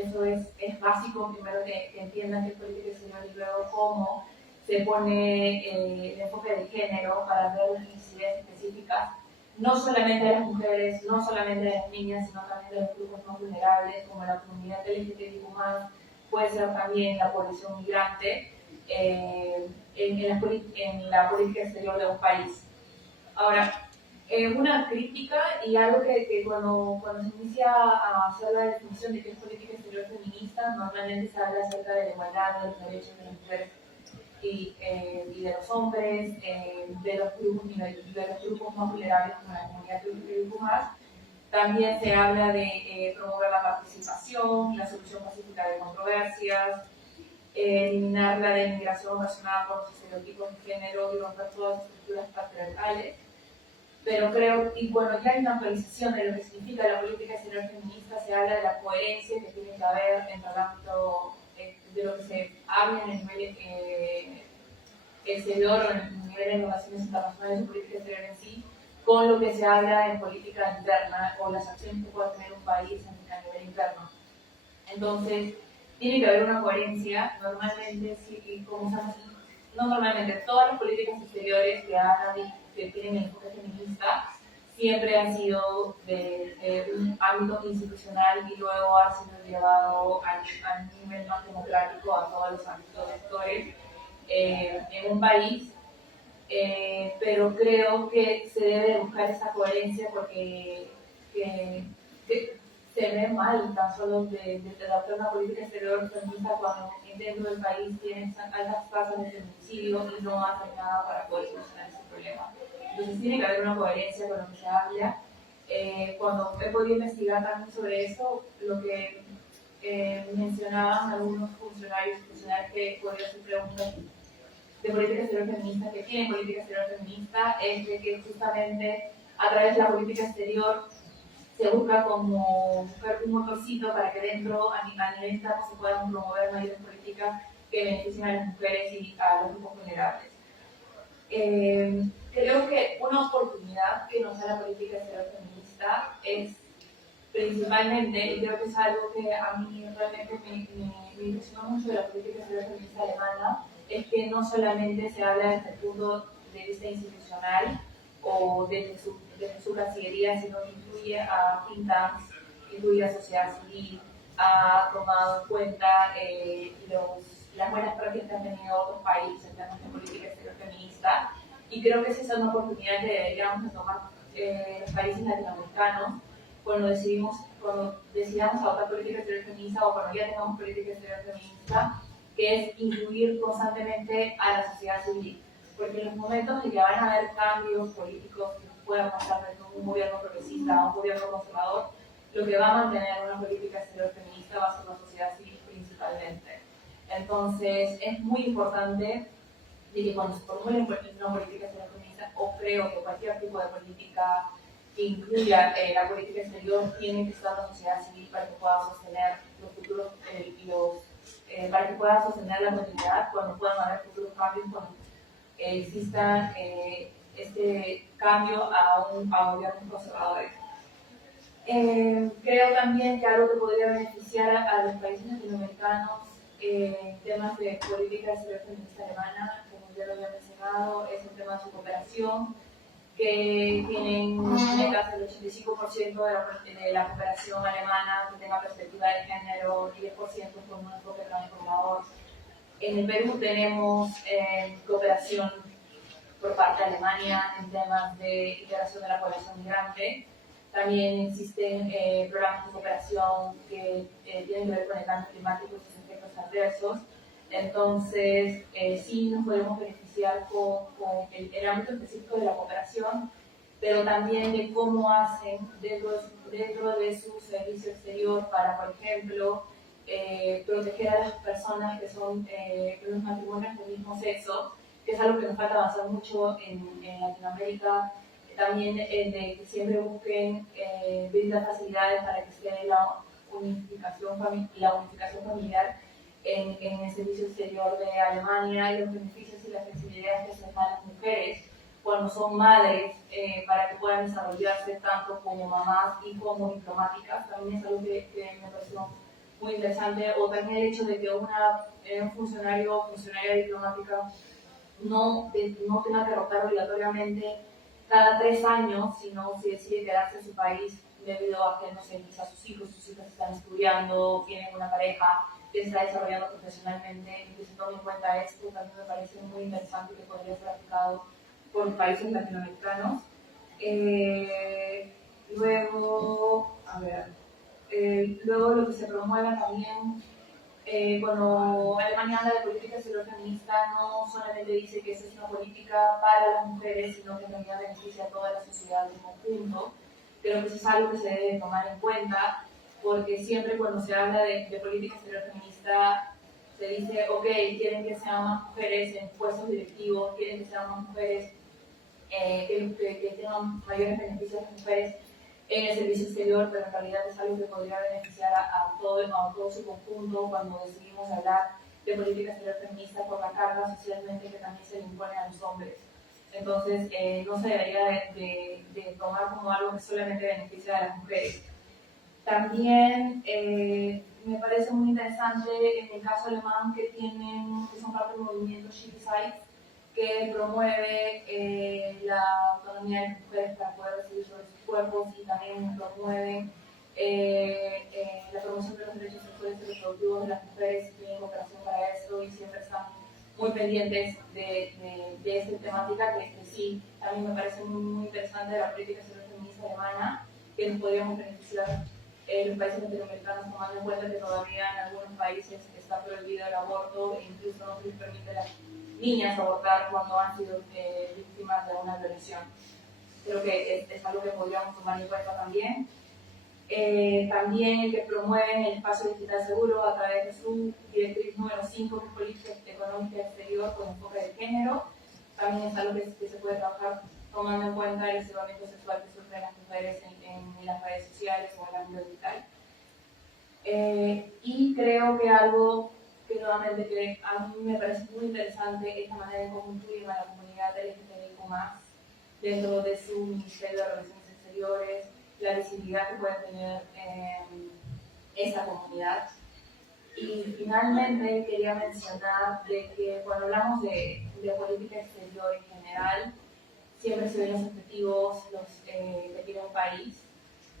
eso es básico, primero que entiendan qué es política exterior y luego cómo se pone el enfoque de género para ver las necesidades específicas, no solamente de las mujeres, no solamente de las niñas, sino también de los grupos más vulnerables, como la comunidad LGBTIQ+, puede ser también la población migrante, en la política exterior de un país. Ahora, una crítica y algo que cuando se inicia a hacer la definición de qué es política exterior feminista, normalmente se habla acerca de la igualdad de los derechos de las mujeres y de los hombres, de los grupos más vulnerables como la comunidad LGBTIQ+. También se habla de promover la participación, la solución pacífica de controversias, eliminar la denigración ocasionada por los estereotipos de género y romper todas las estructuras patriarcales. Pero creo, y bueno, ya hay una actualización de lo que significa la política exterior feminista, se habla de la coherencia que tiene que haber entre el ámbito de lo que se habla en el nivel exterior o en el nivel de relaciones internacionales de política exterior en sí, con lo que se habla en política interna o las acciones que pueda tener un país a nivel interno. Entonces, tiene que haber una coherencia. Normalmente, no normalmente, todas las políticas exteriores que tienen el enfoque feminista siempre han sido de un ámbito institucional y luego ha sido llevado al nivel más democrático a todos los ámbitos de sectores en un país. Pero creo que se debe buscar esa coherencia porque se ve mal tan solo de adoptar una política exterior feminista cuando dentro del país tienen altas tasas de feminicidio y no hacen nada para poder solucionar ese problema. Entonces tiene que haber una coherencia con lo que se habla. Cuando he podido investigar también sobre eso, lo que mencionaban algunos funcionarios que podrían hacer preguntas de política exterior feminista, que tienen política exterior feminista, es de que justamente a través de la política exterior se busca como buscar un motorcito para que dentro, a nivel interno, se puedan promover mayores políticas que beneficien a las mujeres y a los grupos vulnerables. Creo que una oportunidad que nos da la política exterior feminista es principalmente, y creo que es algo que a mí realmente me impresionó mucho de la política exterior feminista alemana, es que no solamente se habla desde el punto de vista institucional o desde su cancillería, sino que incluye a think tanks, incluye a sociedad civil, ha tomado en cuenta las buenas prácticas que han tenido otros países en términos de política exterior feminista, y creo que esa es una oportunidad que deberíamos tomar los países latinoamericanos cuando decidamos adoptar política exterior feminista o cuando ya tengamos política exterior feminista, que es incluir constantemente a la sociedad civil. Porque en los momentos en que van a haber cambios políticos que puedan pasar de un gobierno progresista a un gobierno conservador, lo que va a mantener una política exterior feminista va a ser la sociedad civil principalmente. Entonces, es muy importante de que cuando se formule una política exterior feminista, o creo que cualquier tipo de política que incluya la política exterior, tiene que estar la sociedad civil para que pueda sostener los futuros, para que pueda sostener la continuidad cuando puedan haber futuros cambios, cuando exista este cambio a gobiernos conservadores. Creo también que algo que podría beneficiar a los países latinoamericanos en temas de política exterior feminista alemana, como ya lo había mencionado, es el tema de su cooperación, que tienen metas del 85% de la cooperación alemana que tenga perspectiva de género, 10% con un enfoque transformador. En el Perú tenemos cooperación por parte de Alemania en temas de integración de la población migrante. También existen programas de cooperación que tienen que ver con el cambio climático y sus efectos adversos. Entonces, sí nos podemos beneficiar con el ámbito específico de la cooperación, pero también de cómo hacen dentro de su servicio exterior para, por ejemplo, proteger a las personas que son los matrimonios del mismo sexo, que es algo que nos falta avanzar mucho en Latinoamérica. También de que siempre busquen brindar facilidades para que esté la unificación familiar en el servicio exterior de Alemania, y los beneficios y las flexibilidades que se dan a las mujeres cuando son madres, para que puedan desarrollarse tanto como mamás y como diplomáticas. También es algo que me pareció muy interesante. O también el hecho de que un funcionaria diplomática no tenga que rotar obligatoriamente cada 3 años, sino si decide quedarse en su país debido a que, no sé, quizás sus hijos están estudiando, tienen una pareja que se está desarrollando profesionalmente, y que se tome en cuenta esto. También me parece muy interesante que podría ser aplicado por países latinoamericanos. Luego lo que se promueve también, cuando Alemania habla de política exterior feminista, no solamente dice que esa es una política para las mujeres, sino que en realidad beneficia a toda la sociedad en conjunto. Creo que eso es algo que se debe tomar en cuenta, porque siempre cuando se habla de política exterior feminista, se dice, ok, quieren que sean más mujeres en puestos directivos, quieren que sean más mujeres, que tengan mayores beneficios las mujeres en el servicio exterior, pero en realidad es algo que podría beneficiar a todo su conjunto cuando decidimos hablar de política exterior feminista, por la carga socialmente que también se le impone a los hombres. Entonces, no se debería de tomar como algo que solamente beneficia a las mujeres. También me parece muy interesante en el caso alemán que son parte del movimiento She Decides, que promueve la autonomía de las mujeres para poder decidir sobre sus cuerpos, y también promueve la promoción de los derechos sexuales y reproductivos de las mujeres, y tienen cooperación para eso, y siempre están muy pendientes de esta temática, que sí, también me parece muy, muy interesante la política exterior feminista alemana, que nos podríamos beneficiar los países latinoamericanos, tomando en cuenta que todavía en algunos países está prohibido el aborto, e incluso no se les permite a las niñas abortar cuando han sido víctimas de una violación. Creo que es algo que podríamos tomar en cuenta también. También que promueven el espacio digital seguro a través de su directriz número 5, que es política económica exterior con enfoque de género. También es algo que se puede trabajar tomando en cuenta el hostigamiento sexual que sufren las mujeres en las redes sociales o en el ámbito digital. Y creo que algo que nuevamente que a mí me parece muy interesante es la manera en cómo incluyen a la comunidad LGTBIQ+, dentro de su Ministerio de Relaciones Exteriores, la visibilidad que puede tener esa comunidad. Y finalmente quería mencionar de que cuando hablamos de política exterior en general, siempre se ven los objetivos que tiene un país,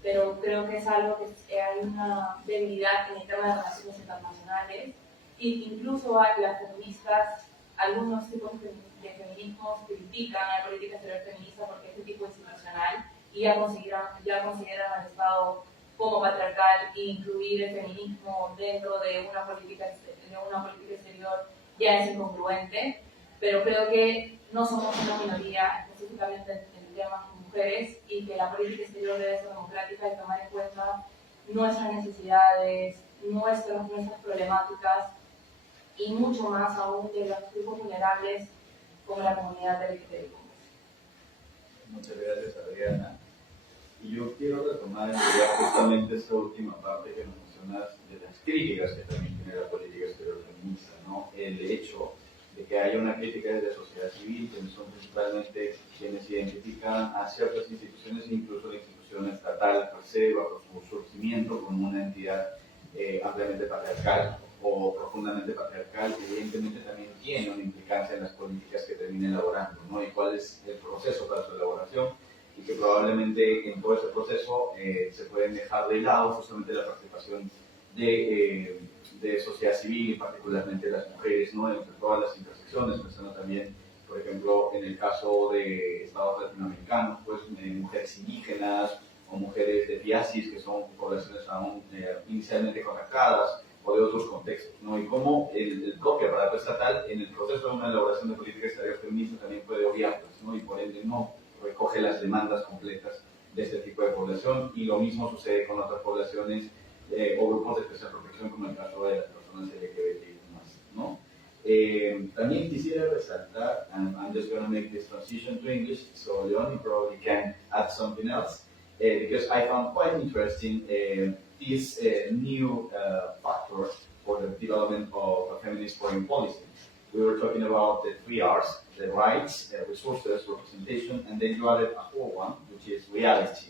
pero creo que es algo que hay una debilidad en el tema de relaciones internacionales, y incluso las feministas, algunos tipos de feminismos critican a la política exterior feminista porque es de tipo institucional y ya consideran al Estado como patriarcal e incluir el feminismo dentro de una política exterior ya es incongruente, pero creo que no somos una minoría específicamente en temas de mujeres y que la política exterior debe ser democrática y tomar en cuenta nuestras necesidades, nuestras problemáticas y mucho más aún de los grupos vulnerables como la comunidad LGTBI. Muchas gracias, Adriana. Y yo quiero retomar en realidad justamente esta última parte que nos mencionas de las críticas que también tiene la política exterior feminista, ¿no? El hecho de que haya una crítica desde la sociedad civil, que son principalmente quienes identifican a ciertas instituciones, incluso la institución estatal per se, bajo su surgimiento como una entidad ampliamente patriarcal o profundamente patriarcal, evidentemente también tiene una implicancia en las políticas que termina elaborando, ¿no? Y cuál es el proceso para su elaboración, y que probablemente en todo ese proceso se pueden dejar de lado justamente la participación de sociedad civil y particularmente las mujeres, ¿no? Entre todas las intersecciones, pensando también, por ejemplo, en el caso de estados latinoamericanos, pues mujeres indígenas o mujeres de FIACIS, que son poblaciones aún inicialmente contactadas, o de otros contextos, ¿no? Y cómo el propio aparato estatal en el proceso de una elaboración de política exterior feminista también puede obviarlas, ¿no? Y por ende no recoge las demandas completas de este tipo de población, y lo mismo sucede con otras poblaciones o grupos de especial protección, como el caso de las personas LGBTI+, ¿no? También quisiera resaltar, and I'm just going to make this transition to English, so Leon probably can add something else, because I found quite interesting this new factor for the development of a feminist foreign policy. We were talking about the 3 R's, the rights, resources, representation, and then you added a 4th one, which is reality,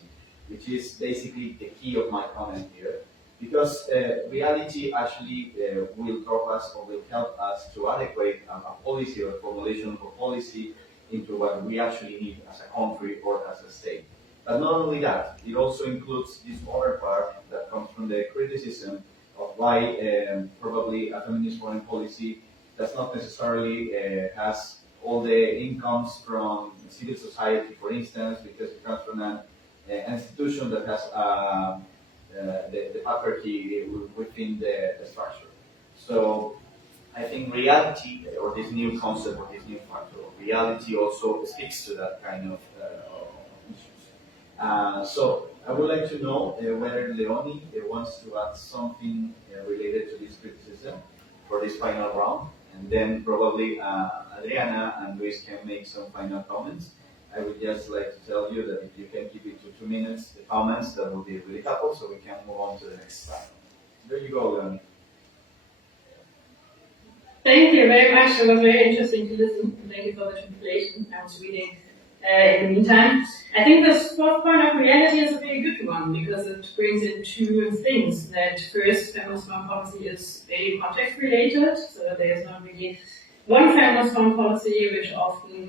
which is basically the key of my comment here. Because reality actually will help us, or will help us to adequate a policy or formulation of a policy into what we actually need as a country or as a state. But not only that, it also includes this other part that comes from the criticism of why probably a feminist foreign policy does not necessarily has all the incomes from civil society, for instance, because it comes from an institution that has the patriarchy within the structure. So I think reality, or this new concept, or this new factor of reality, also speaks to that kind of issues. So I would like to know whether Leonie wants to add something related to this criticism for this final round, and then probably Adriana and Luis can make some final comments. I would just like to tell you that if you can keep it to 2 minutes, the comments, that would be really helpful, so we can move on to the next slide. There you go, Leonie. Thank you very much. It was very interesting to listen. Thank you for the translation. I was reading in the meantime. I think this 4th point of reality is a very good one, because it brings in 2 things. That first, feminist foreign policy is very context related, so there's not really one feminist foreign policy, which often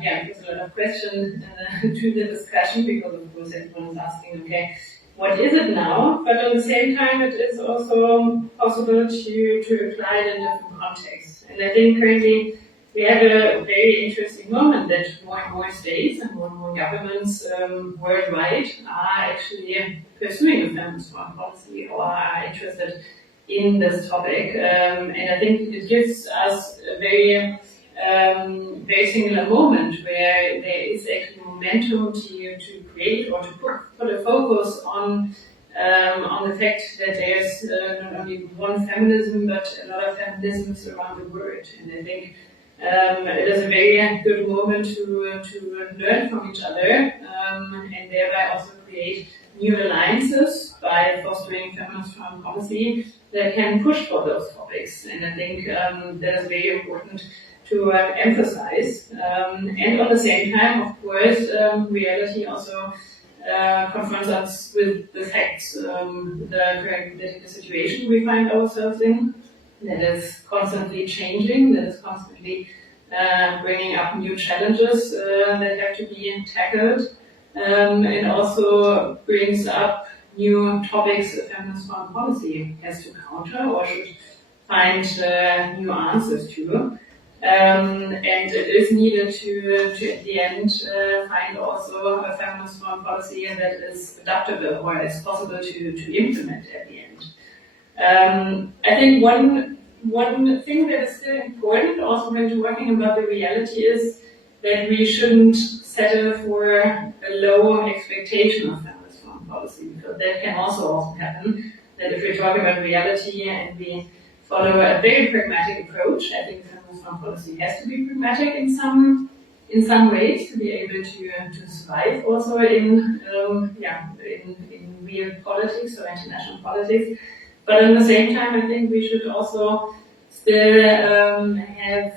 gives a lot of questions to the discussion, because of course everyone is asking, okay, what is it now? But at the same time, it is also possible to apply it in different contexts. And I think currently we have a very interesting moment that more and more states and more governments worldwide are actually pursuing a feminist foreign policy, or are interested in this topic. And I think it gives us a very singular moment where there is actually momentum to create or to put a focus on the fact that there's not only one feminism, but a lot of feminisms around the world. And I think it is a very good moment to learn from each other, and thereby also create new alliances by fostering feminist foreign policy that can push for those topics. And I think that is very important to emphasize. And at the same time, of course, reality also confronts us with the facts, the current political situation we find ourselves in, that is constantly changing, that is constantly bringing up new challenges that have to be tackled, and also brings up new topics that feminist foreign policy has to counter or should find new answers to. And it is needed to at the end, find also a feminist foreign policy that is adaptable or is possible to implement at the end. I think one thing that is still important also when working about the reality is that we shouldn't settle for a low expectation of feminist foreign policy, because that can also happen, that if we talk about reality and we follow a very pragmatic approach, I think feminist foreign policy has to be pragmatic in some ways to be able to survive also in real politics or international politics. But at the same time, I think we should also still have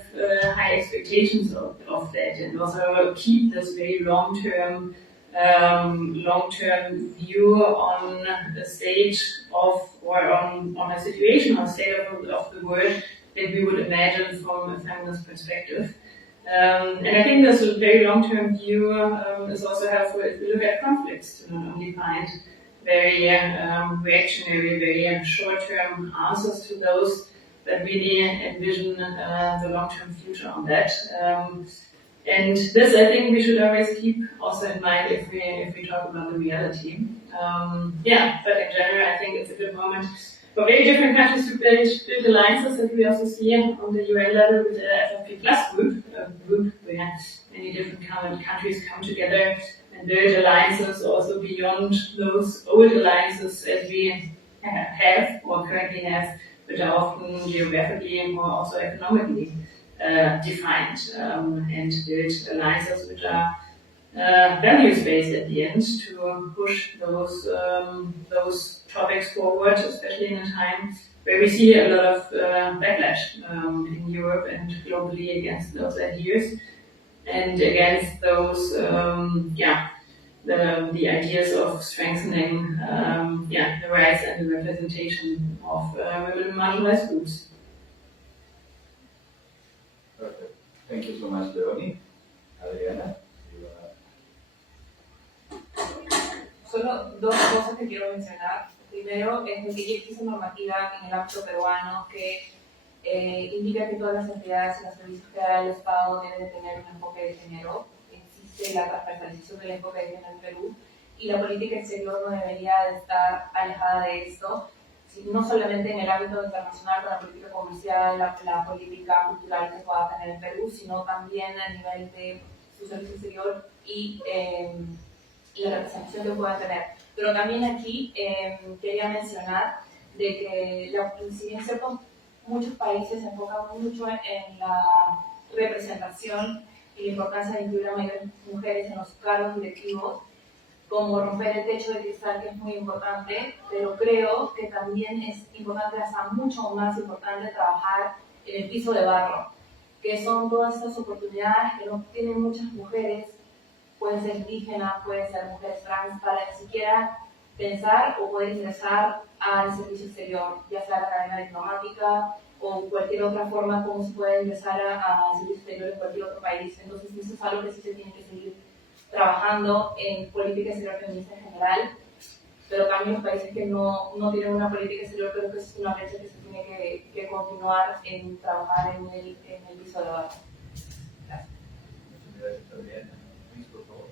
high expectations of that, and also keep this very long-term view on the state of, or on a situation or state of the world that we would imagine from a feminist perspective. And I think this very long-term view is also helpful if we look at conflicts, to not only find very reactionary, very short-term answers to those, but really envision the long-term future on that. And this, I think, we should always keep also in mind if we talk about the reality. But in general, I think it's a good moment for very different countries to build alliances, that we also see on the UN level with the FFP Plus group, a group where many different countries come together and build alliances also beyond those old alliances that we have or currently have, which are often geographically and more also economically defined, and build alliances which are values-based at the end to push those topics forward, especially in a time where we see a lot of backlash in Europe and globally against those ideas and against those the ideas of strengthening the rights and the representation of women and marginalized groups. Perfect. Thank you so much, Leonie. Adriana. Solo dos cosas que quiero mencionar. Primero, es de que ya existe normativa en el ámbito peruano que indica que todas las entidades y los servicios que da el Estado deben de tener un enfoque de género. Existe la transversalización del enfoque de género en Perú y la política exterior no debería de estar alejada de esto, no solamente en el ámbito internacional con la política comercial, la política cultural que pueda tener en Perú, sino también a nivel de su servicio exterior y la representación que pueda tener. Pero también aquí quería mencionar de que si bien cierto, muchos países se enfocan mucho en la representación y la importancia de incluir a mayores mujeres en los cargos directivos, como romper el techo de cristal, que es muy importante, pero creo que también es importante, hasta mucho más importante, trabajar en el piso de barro, que son todas estas oportunidades que no tienen muchas mujeres, pueden ser indígenas, pueden ser mujeres trans, para ni siquiera pensar o poder ingresar al servicio exterior, ya sea la cadena diplomática o cualquier otra forma como se puede ingresar al servicio exterior en cualquier otro país. Entonces eso es algo que sí se tiene que seguir trabajando en política exterior feminista en general, pero también los países que no tienen una política exterior, creo que es una brecha que se tiene que continuar en trabajar en el piso de barro. Gracias. Muchas gracias, Adriana. Luis, por favor.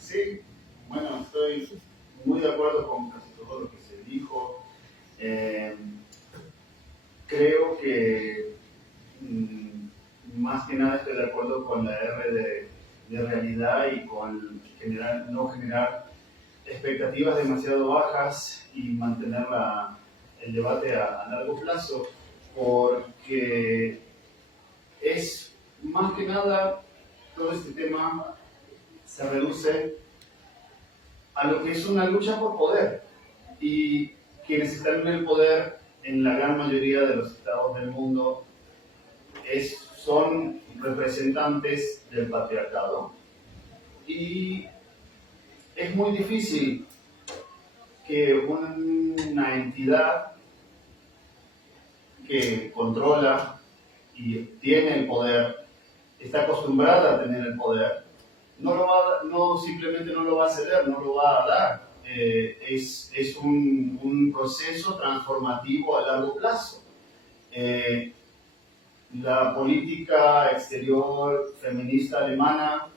Sí, bueno, estoy muy de acuerdo con casi todo lo que se dijo. Creo que más que nada estoy de acuerdo con la R de realidad y con no generar expectativas demasiado bajas y mantener el debate a largo plazo, porque es más que nada todo este tema se reduce a lo que es una lucha por poder, y quienes están en el poder en la gran mayoría de los estados del mundo son representantes del patriarcado, y es muy difícil que una entidad que controla y tiene el poder, está acostumbrada a tener el poder, simplemente no lo va a ceder, no lo va a dar. Es un proceso transformativo a largo plazo. la política exterior feminista alemana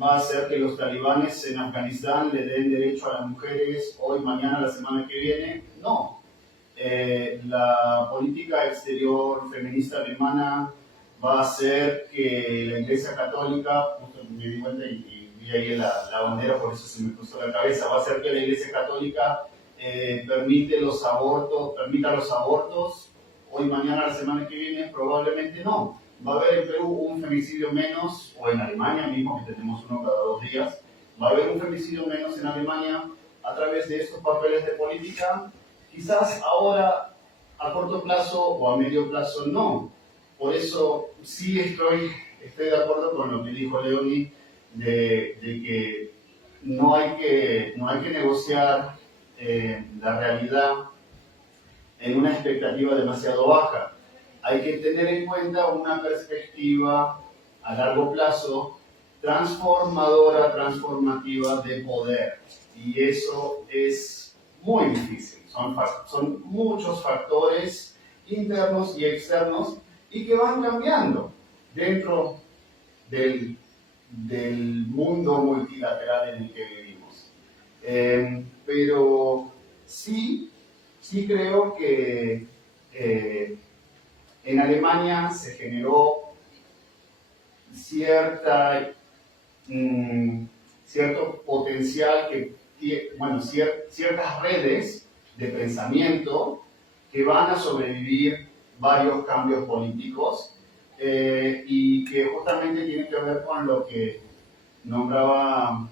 va a hacer que los talibanes en Afganistán le den derecho a las mujeres hoy, mañana, la semana que viene. No. La política exterior feminista alemana va a hacer que la Iglesia Católica, justo me di cuenta y vi ahí la bandera, por eso se me puso la cabeza, va a hacer que la Iglesia Católica permita los abortos hoy, mañana, la semana que viene. Probablemente no. Va a haber en Perú un femicidio menos, o en Alemania mismo, que tenemos uno cada 2 días, va a haber un femicidio menos en Alemania a través de estos papeles de política. Quizás ahora, a corto plazo o a medio plazo, no. Por eso sí estoy de acuerdo con lo que dijo Leoni, de que no hay que negociar la realidad en una expectativa demasiado baja. Hay que tener en cuenta una perspectiva a largo plazo transformadora, transformativa de poder. Y eso es muy difícil. Son muchos factores internos y externos y que van cambiando dentro del mundo multilateral en el que vivimos. Pero sí creo que en Alemania se generó cierto potencial, ciertas redes de pensamiento que van a sobrevivir varios cambios políticos y que justamente tienen que ver con lo que nombraba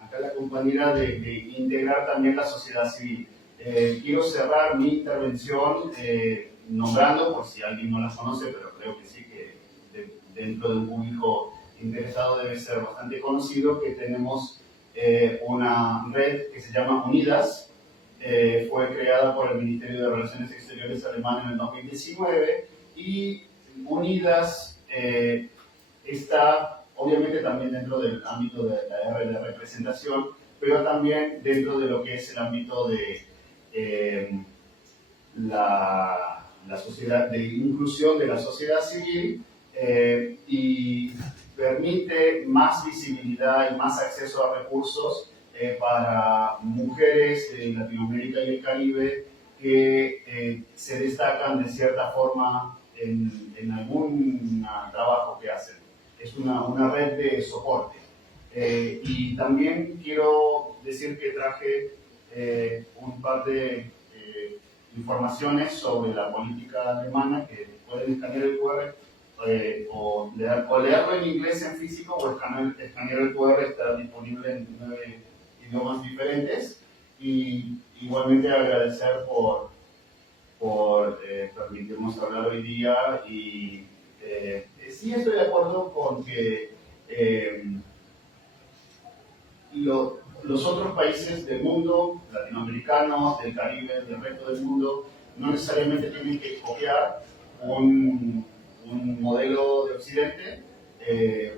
acá la compañera de integrar también la sociedad civil. Quiero cerrar mi intervención nombrando, por si alguien no las conoce, pero creo que sí, que dentro de un público interesado debe ser bastante conocido, que tenemos una red que se llama Unidas. Fue creada por el Ministerio de Relaciones Exteriores alemán en el 2019 y Unidas está obviamente también dentro del ámbito de la R de representación, pero también dentro de lo que es el ámbito de la sociedad, de inclusión de la sociedad civil, y permite más visibilidad y más acceso a recursos para mujeres de Latinoamérica y el Caribe que se destacan de cierta forma en algún trabajo que hacen. Es una red de soporte. Y también quiero decir que traje un par de informaciones sobre la política alemana que pueden escanear el QR o leerlo en inglés en físico o escanear el QR. Está disponible en 9 idiomas diferentes. Y igualmente agradecer por permitirnos hablar hoy día. Y sí estoy de acuerdo con que los otros países del mundo, latinoamericanos, del Caribe, del resto del mundo, no necesariamente tienen que copiar un modelo de Occidente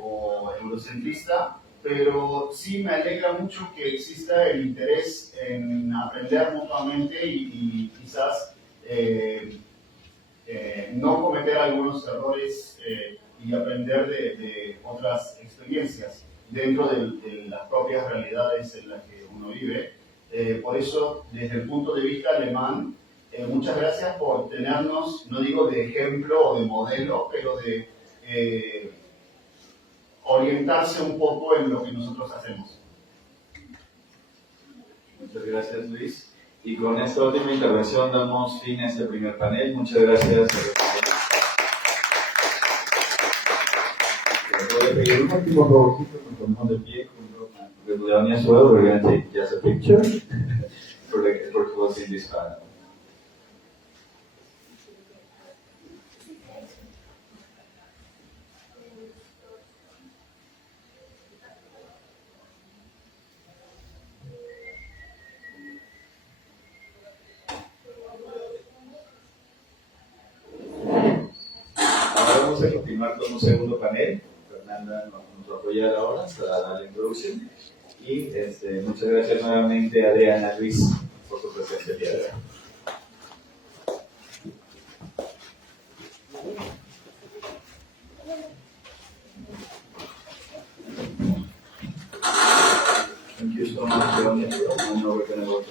o eurocentrista, pero sí me alegra mucho que exista el interés en aprender mutuamente y quizás no cometer algunos errores y aprender de otras experiencias dentro de las propias realidades en las que uno vive. Por eso, desde el punto de vista alemán, muchas gracias por tenernos, no digo de ejemplo o de modelo, pero de orientarse un poco en lo que nosotros hacemos. Muchas gracias, Luis. Y con esta última intervención damos fin a este primer panel. Muchas gracias. Voy a pedir un último favorcito, nos ponemos de pie with Leonie as well. We're going to take just a picture for closing this panel. Ahora vamos a continuar con un segundo panel. Fernanda nos va a apoyar ahora para dar la introducción. Y muchas gracias nuevamente a Adriana, Luis, por su presencia el día de hoy.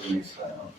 un extra, ¿no?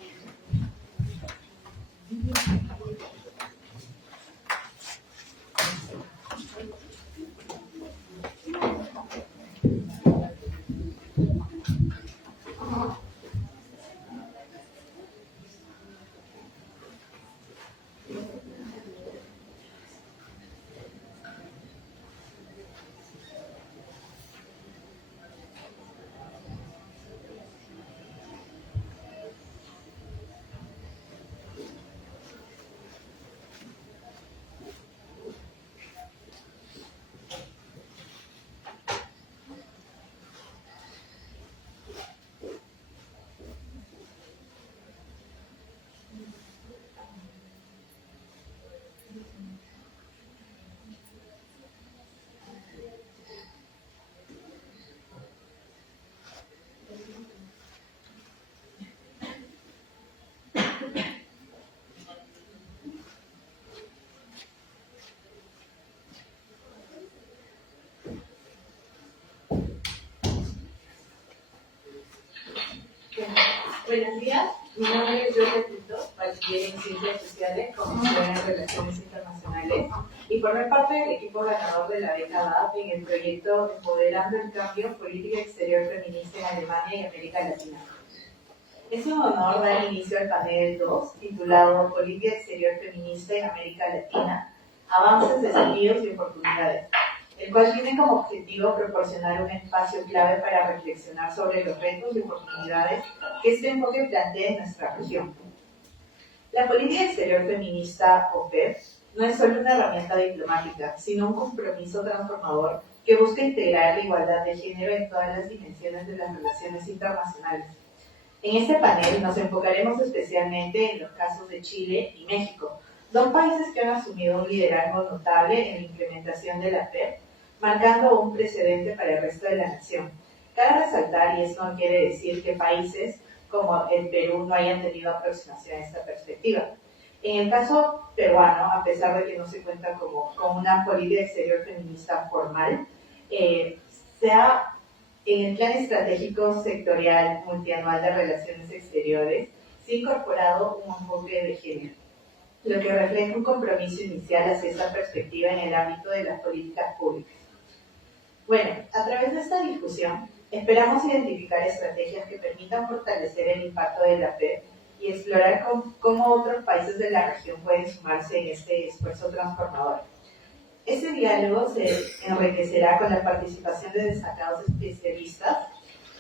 Buenos días, mi nombre es Gloria Tito, bachiller en Ciencias Sociales, Comisión en Relaciones Internacionales, y formé parte del equipo ganador de la beca DAP en el proyecto Empoderando el Cambio, Política Exterior Feminista en Alemania y América Latina. Es un honor dar inicio al panel 2, titulado Política Exterior Feminista en América Latina, Avances, Desafíos y Oportunidades, el cual tiene como objetivo proporcionar un espacio clave para reflexionar sobre los retos y oportunidades que este enfoque plantea en nuestra región. La política exterior feminista, o PEF, no es solo una herramienta diplomática, sino un compromiso transformador que busca integrar la igualdad de género en todas las dimensiones de las relaciones internacionales. En este panel nos enfocaremos especialmente en los casos de Chile y México, dos países que han asumido un liderazgo notable en la implementación de la PEF, marcando un precedente para el resto de la nación. Cabe resaltar, y eso no quiere decir que países como el Perú no hayan tenido aproximación a esta perspectiva. En el caso peruano, a pesar de que no se cuenta con una política exterior feminista formal, se ha, en el plan estratégico sectorial multianual de relaciones exteriores, se ha incorporado un enfoque de género, lo que refleja un compromiso inicial hacia esta perspectiva en el ámbito de las políticas públicas. Bueno, a través de esta discusión, esperamos identificar estrategias que permitan fortalecer el impacto de la PEF y explorar cómo otros países de la región pueden sumarse en este esfuerzo transformador. Este diálogo se enriquecerá con la participación de destacados especialistas.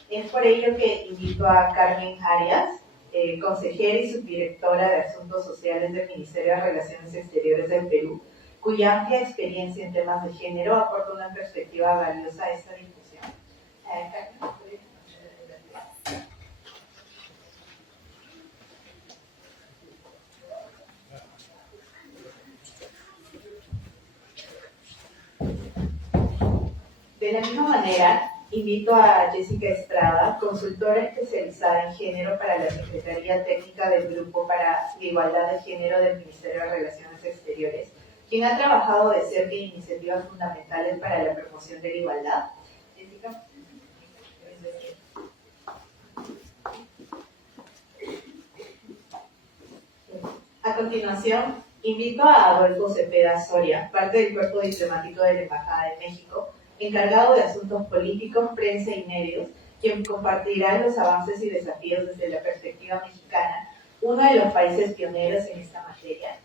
Es por ello que invito a Carmen Arias, consejera y subdirectora de Asuntos Sociales del Ministerio de Relaciones Exteriores del Perú, cuya amplia experiencia en temas de género aporta una perspectiva valiosa a esta discusión. De la misma manera, invito a Jessica Estrada, consultora especializada en género para la Secretaría Técnica del Grupo para la Igualdad de Género del Ministerio de Relaciones Exteriores, quien ha trabajado de cerca en iniciativas fundamentales para la promoción de la igualdad. Jessica. A continuación, invito a Adolfo Cepeda Soria, parte del cuerpo diplomático de la Embajada de México, encargado de asuntos políticos, prensa y medios, quien compartirá los avances y desafíos desde la perspectiva mexicana, uno de los países pioneros en esta materia.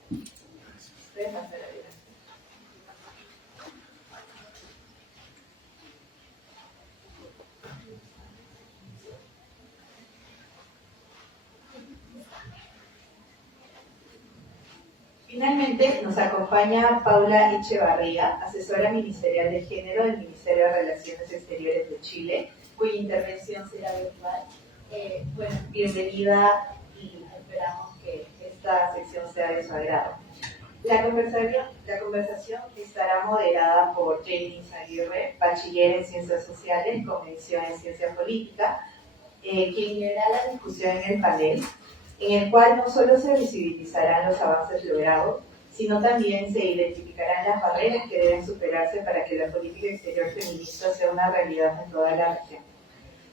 Finalmente, nos acompaña Paula Echevarría, asesora ministerial de género del Ministerio de Relaciones Exteriores de Chile, cuya intervención será virtual. Bueno, bienvenida y esperamos que esta sección sea de su agrado. La conversación estará moderada por Jamie Aguirre, bachiller en Ciencias Sociales, con mención en Ciencia Política, quien guiará la discusión en el panel, en el cual no solo se visibilizarán los avances logrados, sino también se identificarán las barreras que deben superarse para que la política exterior feminista sea una realidad en toda la región.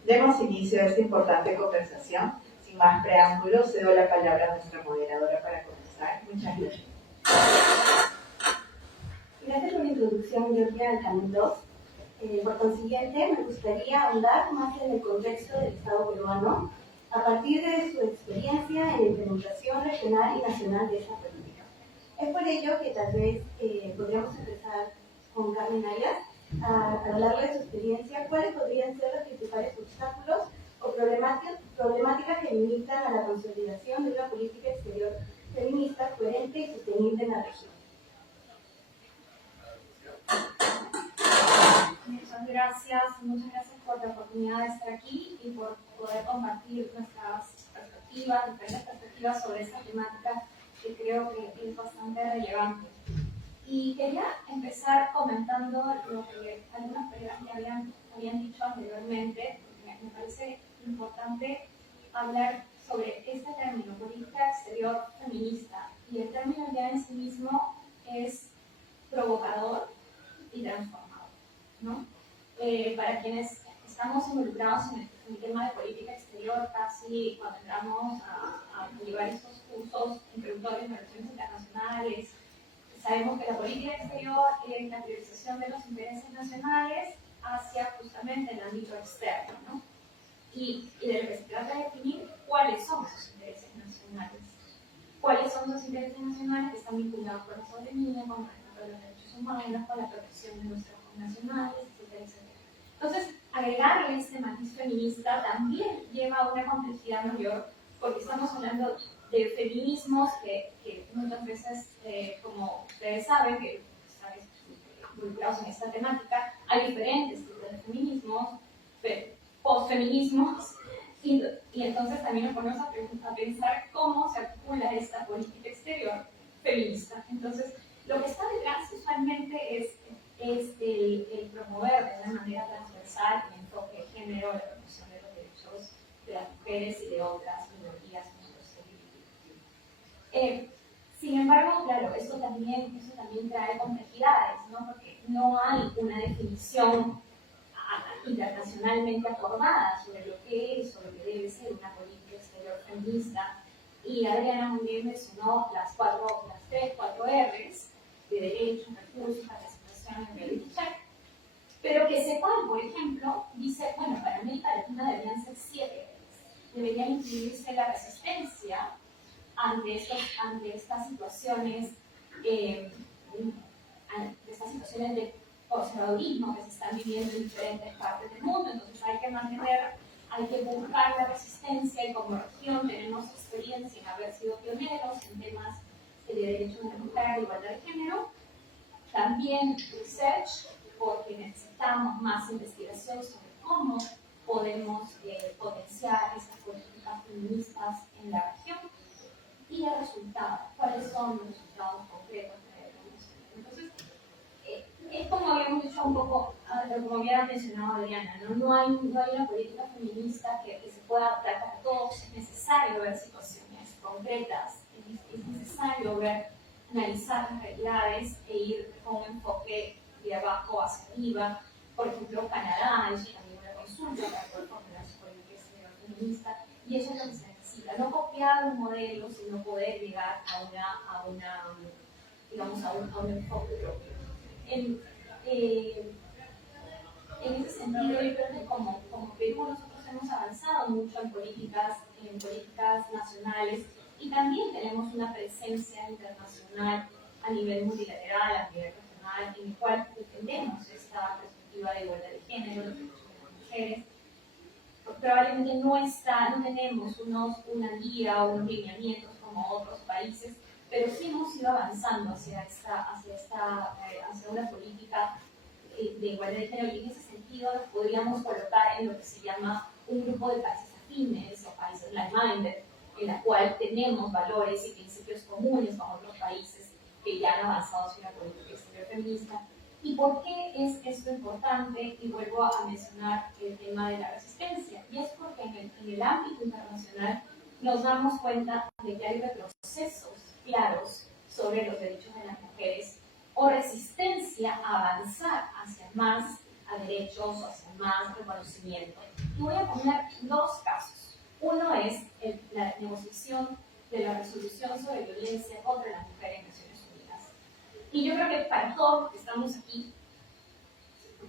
Demos inicio a esta importante conversación, sin más preámbulos, cedo la palabra a nuestra moderadora para comenzar. Muchas gracias. Gracias por la introducción, Georgia Alcamitos. Por consiguiente, me gustaría ahondar más en el contexto del Estado peruano a partir de su experiencia en la implementación regional y nacional de esta política. Es por ello que tal vez podríamos empezar con Carmen Arias a hablarle de su experiencia, cuáles podrían ser los principales obstáculos o problemáticas que limitan a la consolidación de una política exterior feminista, coherente y sostenible en la región. Muchas gracias por la oportunidad de estar aquí y por poder compartir nuestras perspectivas, diferentes perspectivas sobre esta temática que creo que es bastante relevante. Y quería empezar comentando lo que algunas personas ya habían dicho anteriormente, porque me parece importante hablar sobre este término, política exterior feminista, y el término ya en sí mismo es provocador y transformador, ¿no? Para quienes estamos involucrados en el tema de política exterior, casi cuando entramos a llevar estos cursos introductorios en relaciones internacionales, sabemos que la política exterior es la priorización de los intereses nacionales hacia justamente el ámbito externo, ¿no? Y de lo que se trata de definir cuáles son esos intereses nacionales. ¿Cuáles son esos intereses nacionales que están vinculados con la soberanía, con el respeto de los derechos humanos, con la protección de nuestros nacionales, etcétera, etcétera? Entonces, agregarle este matiz feminista también lleva a una complejidad mayor, porque estamos hablando de feminismos que muchas veces, como ustedes saben, que están involucrados en esta temática, hay diferentes tipos de feminismos, posfeminismos, y entonces también nos ponemos a pensar cómo se articula esta política exterior feminista. Entonces, lo que está detrás usualmente es el promover de una manera transversal el enfoque de género, la promoción de los derechos de las mujeres y de otras minorías. Sin embargo, claro, eso también trae complejidades, ¿no? Porque no hay una definición internacionalmente acordada sobre lo que es o lo que debe ser una política exterior feminista. Y Adriana muy bien mencionó las 4 R's de derechos, recursos, participación y reality check. Pero que CEPAL, por ejemplo, dice, bueno, para América Latina deberían ser 7 R's. Debería incluirse la resistencia ante estas situaciones de conservadurismo que se están viviendo en diferentes partes del mundo. Entonces hay que buscar la resistencia, y como región tenemos experiencia en haber sido pioneros en temas de derechos de la mujer, de igualdad de género. También research, porque necesitamos más investigación sobre cómo podemos potenciar estas políticas feministas en la región. Y el resultado, cuáles son los resultados concretos de la evolución. Entonces, es como habíamos dicho un poco, como había mencionado Adriana, no hay una política feminista que se pueda adaptar para todos. Es necesario ver situaciones concretas, es necesario analizar las realidades e ir con un enfoque de abajo hacia arriba. Por ejemplo, Canadá hizo también una consulta para poder formular su política exterior feminista, y eso es lo que se necesita, no copiar un modelo, sino poder llegar a un enfoque propio. En ese sentido, yo creo que como Perú nosotros hemos avanzado mucho en políticas nacionales, y también tenemos una presencia internacional a nivel multilateral, a nivel regional, en el cual defendemos esta perspectiva de igualdad de género, los derechos de las mujeres. Probablemente no tenemos una guía o unos lineamientos como otros países, pero sí hemos ido avanzando hacia una política de igualdad de género, y en ese sentido nos podríamos colocar en lo que se llama un grupo de países afines o países like-minded, en la cual tenemos valores y principios comunes con otros países que ya han avanzado hacia una política exterior feminista. ¿Y por qué es esto importante? Y vuelvo a mencionar el tema de la resistencia. Y es porque en el ámbito internacional nos damos cuenta de que hay retrocesos claros sobre los derechos de las mujeres, o resistencia a avanzar hacia más derechos o hacia más reconocimiento. Y voy a poner 2 casos. Uno es la negociación de la resolución sobre violencia contra la mujer en Naciones Unidas. Y yo creo que para todos los que estamos aquí,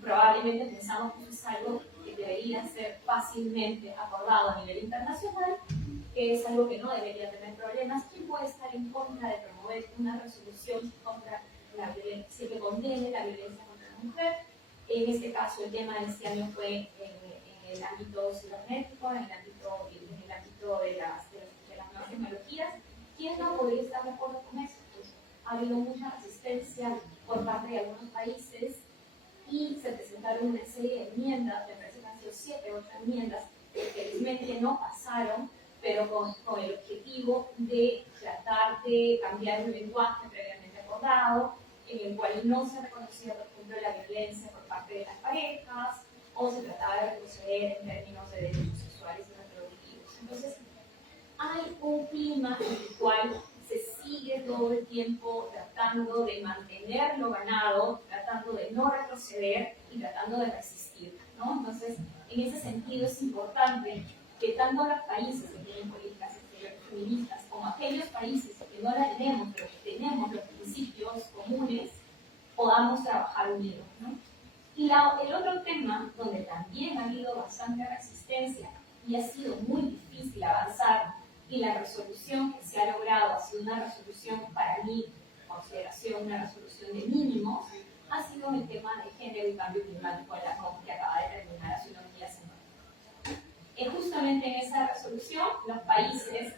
probablemente pensamos que eso es algo que debería ser fácilmente acordado a nivel internacional, que es algo que no debería tener problemas. ¿Quién puede estar en contra de promover una resolución contra la violencia, que condene la violencia contra la mujer? En este caso, el tema de este año fue en el ámbito cibernético, en el ámbito de las nuevas tecnologías. ¿Quién no podría estar de acuerdo con eso? Pues ha habido mucha resistencia por parte de algunos países y se presentaron una serie de enmiendas, me parece que han sido 7 u 8 enmiendas, que felizmente no pasaron, pero con el objetivo de tratar de cambiar un lenguaje previamente acordado, en el cual no se reconocía, por ejemplo, la violencia por parte de las parejas, o se trataba de retroceder en términos de derechos sexuales y reproductivos. Entonces, hay un clima en el cual se sigue todo el tiempo tratando de mantener lo ganado, tratando de no retroceder y tratando de resistir, ¿no? Entonces, en ese sentido es importante que tanto los países que tienen políticas exteriores feministas como aquellos países que no las tenemos, pero que tenemos los principios comunes, podamos trabajar unidos, ¿no? Y el otro tema donde también ha habido bastante resistencia y ha sido muy difícil avanzar, y la resolución que se ha logrado ha sido una resolución, para mi consideración, una resolución de mínimos, ha sido el tema de género y cambio climático en la COP que acaba de terminar hace unos días en Madrid. Justamente en esa resolución, los países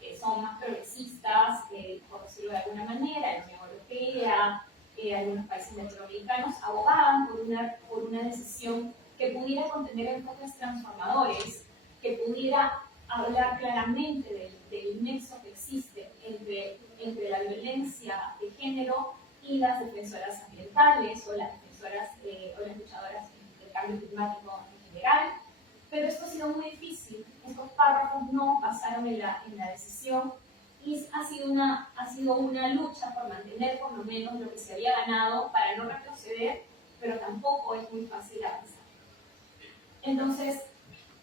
que son más progresistas, por decirlo de alguna manera, la Unión Europea, algunos países latinoamericanos, abogaban por una decisión que pudiera contener enfoques transformadores, que pudiera hablar claramente del nexo que existe entre la violencia de género y las defensoras ambientales o las defensoras o las luchadoras del cambio climático en general. Pero esto ha sido muy difícil. Estos párrafos no pasaron en la decisión y ha sido una lucha por mantener por lo menos lo que se había ganado para no retroceder, pero tampoco es muy fácil avanzar. Entonces,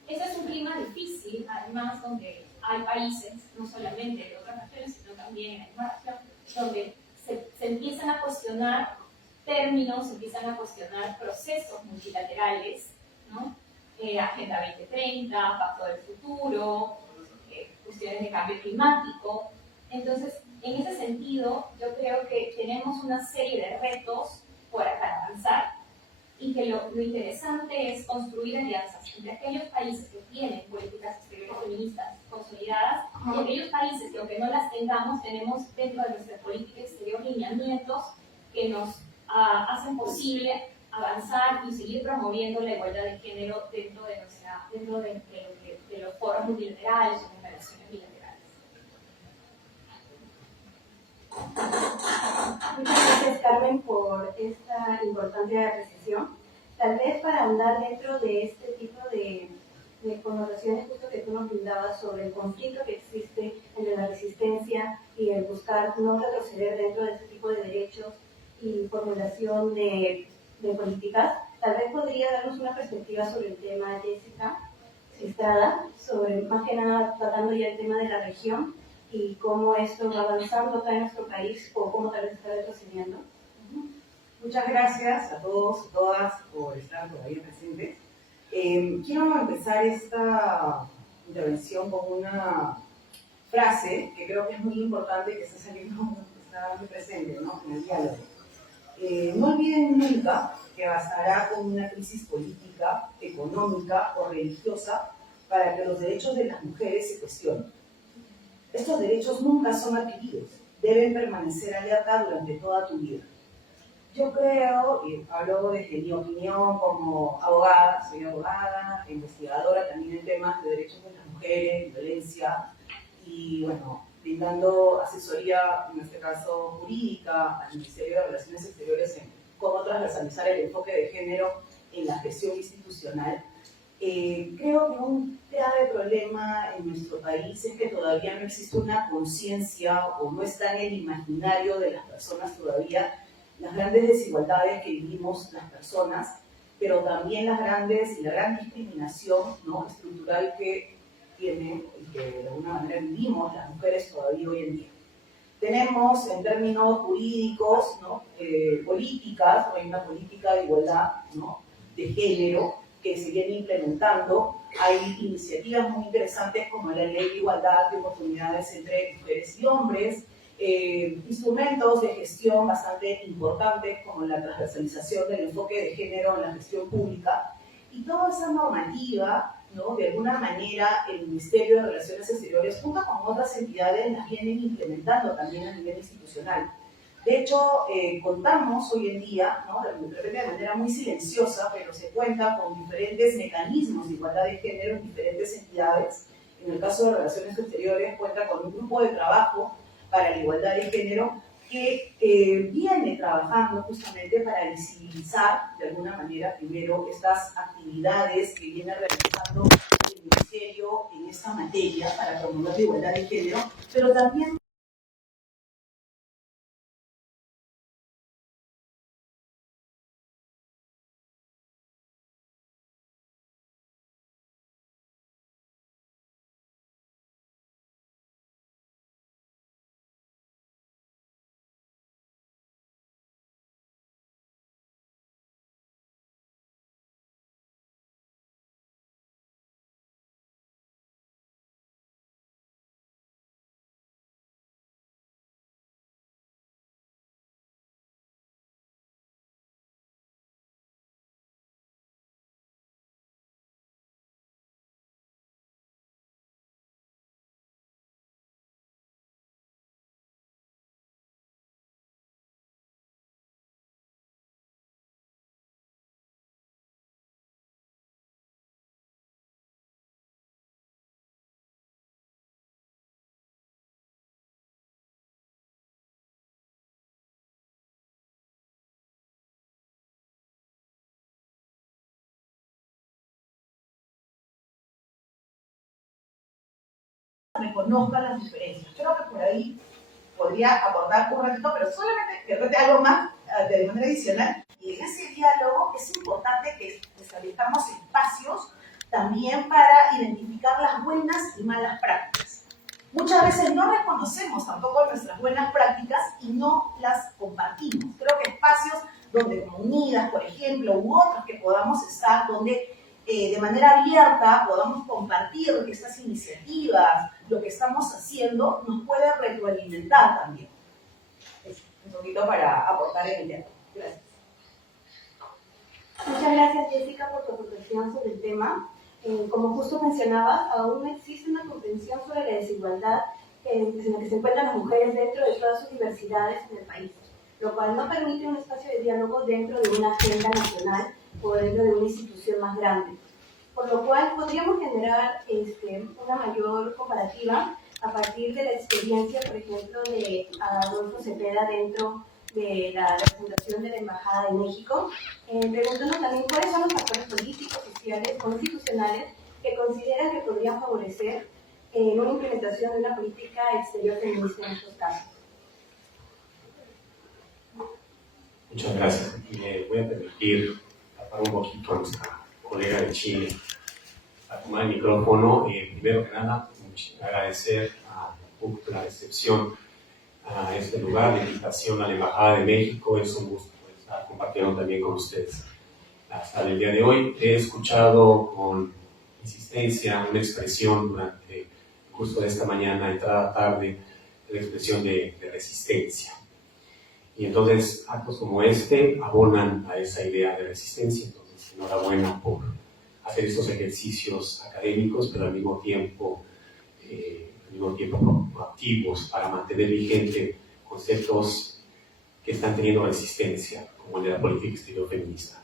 ese es un clima difícil, además, donde hay países, no solamente de otras regiones, sino también en la misma región, donde se empiezan a cuestionar términos, se empiezan a cuestionar procesos multilaterales, ¿no? Agenda 2030, Pacto del Futuro, cuestiones de cambio climático. Entonces, en ese sentido, yo creo que tenemos una serie de retos para avanzar, y que lo interesante es construir alianzas entre aquellos países que tienen políticas exteriores feministas consolidadas y aquellos países que, aunque no las tengamos, tenemos dentro de nuestra política exterior lineamientos que nos hacen posible avanzar y seguir promoviendo la igualdad de género dentro de los foros multilaterales o de relaciones bilaterales. Muchas gracias, Carmen, por esta importante apreciación. Tal vez para andar dentro de este tipo de connotaciones justo que tú nos brindabas sobre el conflicto que existe entre la resistencia y el buscar no retroceder dentro de este tipo de derechos y formulación de políticas, tal vez podría darnos una perspectiva sobre el tema, Jessica Estrada, sobre más que nada tratando ya el tema de la región y cómo esto va avanzando acá en nuestro país o cómo tal vez está retrocediendo. Muchas gracias a todos y todas por estar todavía presentes. Quiero empezar esta intervención con una frase que creo que es muy importante, que está muy presente, ¿no?, en el diálogo. No olviden nunca que bastará con una crisis política, económica o religiosa para que los derechos de las mujeres se cuestionen. Estos derechos nunca son adquiridos, deben permanecer alerta durante toda tu vida. Yo creo, y hablo desde mi opinión como abogada, soy abogada, investigadora también en temas de derechos de las mujeres, violencia, y bueno, brindando asesoría, en este caso jurídica, al Ministerio de Relaciones Exteriores en cómo transversalizar el enfoque de género en la gestión institucional. Creo que un grave problema en nuestro país es que todavía no existe una conciencia o no está en el imaginario de las personas todavía las grandes desigualdades que vivimos las personas pero también la gran discriminación, ¿no?, estructural que tienen y que de alguna manera vivimos las mujeres todavía hoy en día. Tenemos en términos jurídicos, ¿no?, políticas, hay una política de igualdad, ¿no?, de género que se viene implementando. Hay iniciativas muy interesantes como la Ley de Igualdad de Oportunidades entre Mujeres y Hombres, instrumentos de gestión bastante importantes como la transversalización del enfoque de género en la gestión pública, y toda esa normativa, ¿no?, de alguna manera el Ministerio de Relaciones Exteriores junto con otras entidades las vienen implementando también a nivel institucional. De hecho, contamos hoy en día, ¿no?, de repente de manera muy silenciosa, pero se cuenta con diferentes mecanismos de igualdad de género en diferentes entidades. En el caso de Relaciones Exteriores cuenta con un grupo de trabajo para la igualdad de género que viene trabajando justamente para visibilizar de alguna manera primero estas actividades que viene realizando el Ministerio en esta materia para promover la igualdad de género, pero también reconozcan las diferencias. Creo que por ahí podría aportar un ratito, pero solamente que rete algo más de manera adicional. Y en ese diálogo es importante que establezcamos espacios también para identificar las buenas y malas prácticas. Muchas veces no reconocemos tampoco nuestras buenas prácticas y no las compartimos. Creo que espacios donde como Unidas, por ejemplo, u otros que podamos estar, donde de manera abierta podamos compartir estas iniciativas, lo que estamos haciendo, nos puede retroalimentar también. Es un poquito para aportar en el diálogo. Gracias. Muchas gracias, Jessica, por tu aportación sobre el tema. Como justo mencionabas, aún no existe una comprensión sobre la desigualdad en la que se encuentran las mujeres dentro de todas sus diversidades en el país, lo cual no permite un espacio de diálogo dentro de una agenda nacional o dentro de una institución más grande. Por lo cual podríamos generar una mayor comparativa a partir de la experiencia, por ejemplo, de Adolfo Cepeda dentro de la representación de la Embajada de México, preguntando también cuáles son los factores políticos, sociales o institucionales que consideran que podrían favorecer una implementación de una política exterior feminista en estos casos. Muchas gracias. Me voy a permitir tapar un poquito a nuestra colega de Chile a tomar el micrófono. Primero que nada, agradecer a la recepción a este lugar, la invitación a la Embajada de México. Es un gusto estar compartiendo también con ustedes hasta el día de hoy. He escuchado con insistencia una expresión durante el curso de esta mañana, entrada tarde, la expresión de resistencia. Y entonces actos como este abonan a esa idea de resistencia. Entonces, enhorabuena por hacer estos ejercicios académicos, pero al mismo tiempo proactivos para mantener vigente conceptos que están teniendo resistencia, como el de la política exterior feminista.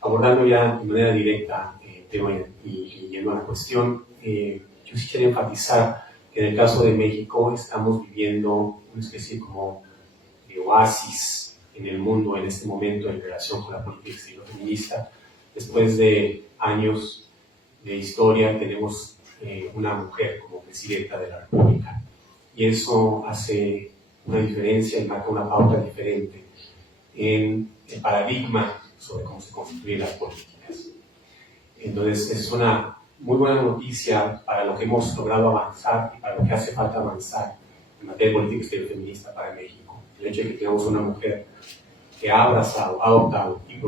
Abordando ya de manera directa el tema y yendo a la cuestión, yo sí quiero enfatizar que en el caso de México estamos viviendo una especie como de oasis en el mundo en este momento en relación con la política exterior feminista. Después de años de historia tenemos una mujer como presidenta de la República, y eso hace una diferencia y marca una pauta diferente en el paradigma sobre cómo se construyen las políticas. Entonces, es una muy buena noticia para lo que hemos logrado avanzar y para lo que hace falta avanzar en materia de política exterior feminista para México. El hecho de que tengamos una mujer que ha abrazado, ha adoptado y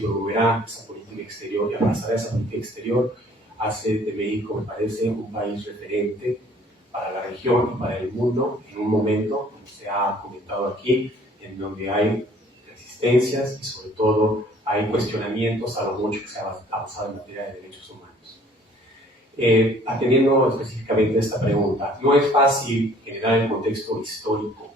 promoverá esa política exterior y abrazará esa política exterior hace de México, me parece, un país referente para la región y para el mundo en un momento, como se ha comentado aquí, en donde hay resistencias y sobre todo hay cuestionamientos a lo mucho que se ha avanzado en materia de derechos humanos. Atendiendo específicamente a esta pregunta, no es fácil generar el contexto histórico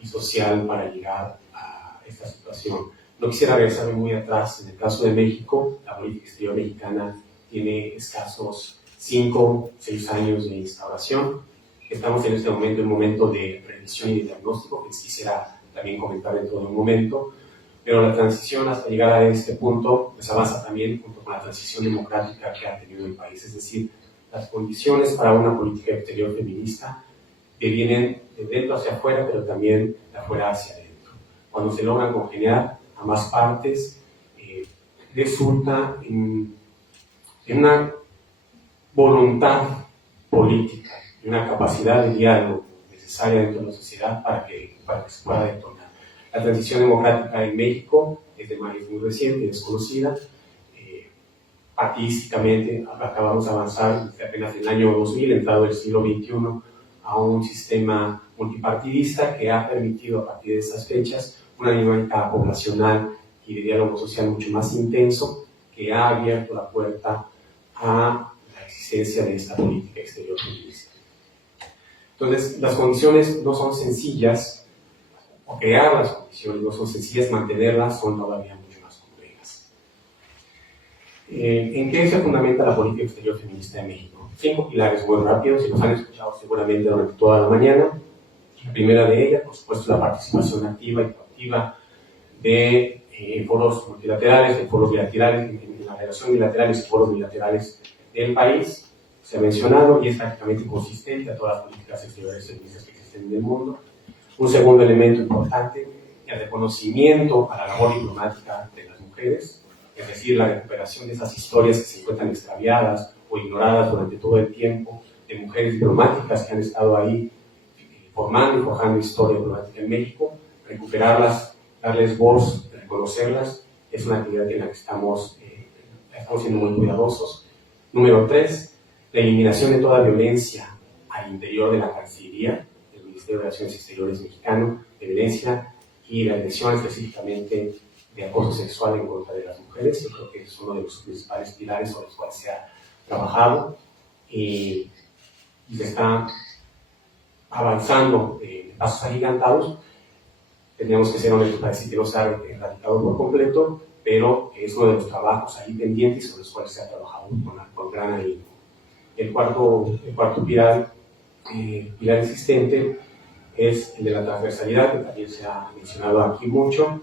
y social para llegar a esta situación. No quisiera regresarme muy atrás. En el caso de México, la política exterior mexicana tiene escasos 5 o 6 años de instauración. Estamos en este momento en un momento de revisión y de diagnóstico, que quisiera también comentar dentro de un momento, pero la transición hasta llegar a este punto pues avanza también junto con la transición democrática que ha tenido el país, es decir, las condiciones para una política exterior feminista que vienen de dentro hacia afuera, pero también de afuera hacia adentro. Cuando se logran congeniar ambas partes, resulta en una voluntad política y una capacidad de diálogo necesaria dentro de la sociedad para que se pueda detonar. La transición democrática en México es muy reciente, desconocida. Artísticamente acabamos de avanzar apenas en el año 2000, entrado el siglo XXI, a un sistema multipartidista que ha permitido a partir de esas fechas una dinámica poblacional y de diálogo social mucho más intenso, que ha abierto la puerta a la existencia de esta política exterior feminista. Entonces, las condiciones no son sencillas, o crear las condiciones no son sencillas, mantenerlas son todavía mucho más complejas. ¿En qué se fundamenta la política exterior feminista de México? 5 pilares muy rápidos, y los han escuchado seguramente durante toda la mañana. La primera de ellas, por supuesto, la participación activa y proactiva de foros multilaterales, de foros bilaterales, en la relación bilaterales y foros bilaterales del país. Se ha mencionado y es prácticamente consistente a todas las políticas exteriores feministas que existen en el mundo. Un segundo elemento importante, el reconocimiento a la labor diplomática de las mujeres, es decir, la recuperación de esas historias que se encuentran extraviadas o ignoradas durante todo el tiempo, de mujeres diplomáticas que han estado ahí formando y forjando historia diplomática en México, recuperarlas, darles voz, reconocerlas, es una actividad en la que estamos siendo muy cuidadosos. Número 3, la eliminación de toda violencia al interior de la Cancillería, del Ministerio de Relaciones Exteriores mexicano, de violencia y la agresión específicamente de acoso sexual en contra de las mujeres. Yo creo que es uno de los principales pilares sobre los cuales se ha trabajado y se está avanzando en pasos agigantados. Tendríamos que ser honestos para decir que no se ha erradicado por completo, pero es uno de los trabajos ahí pendientes sobre los cuales se ha trabajado con gran ahínco. El cuarto pilar existente es el de la transversalidad, que también se ha mencionado aquí mucho,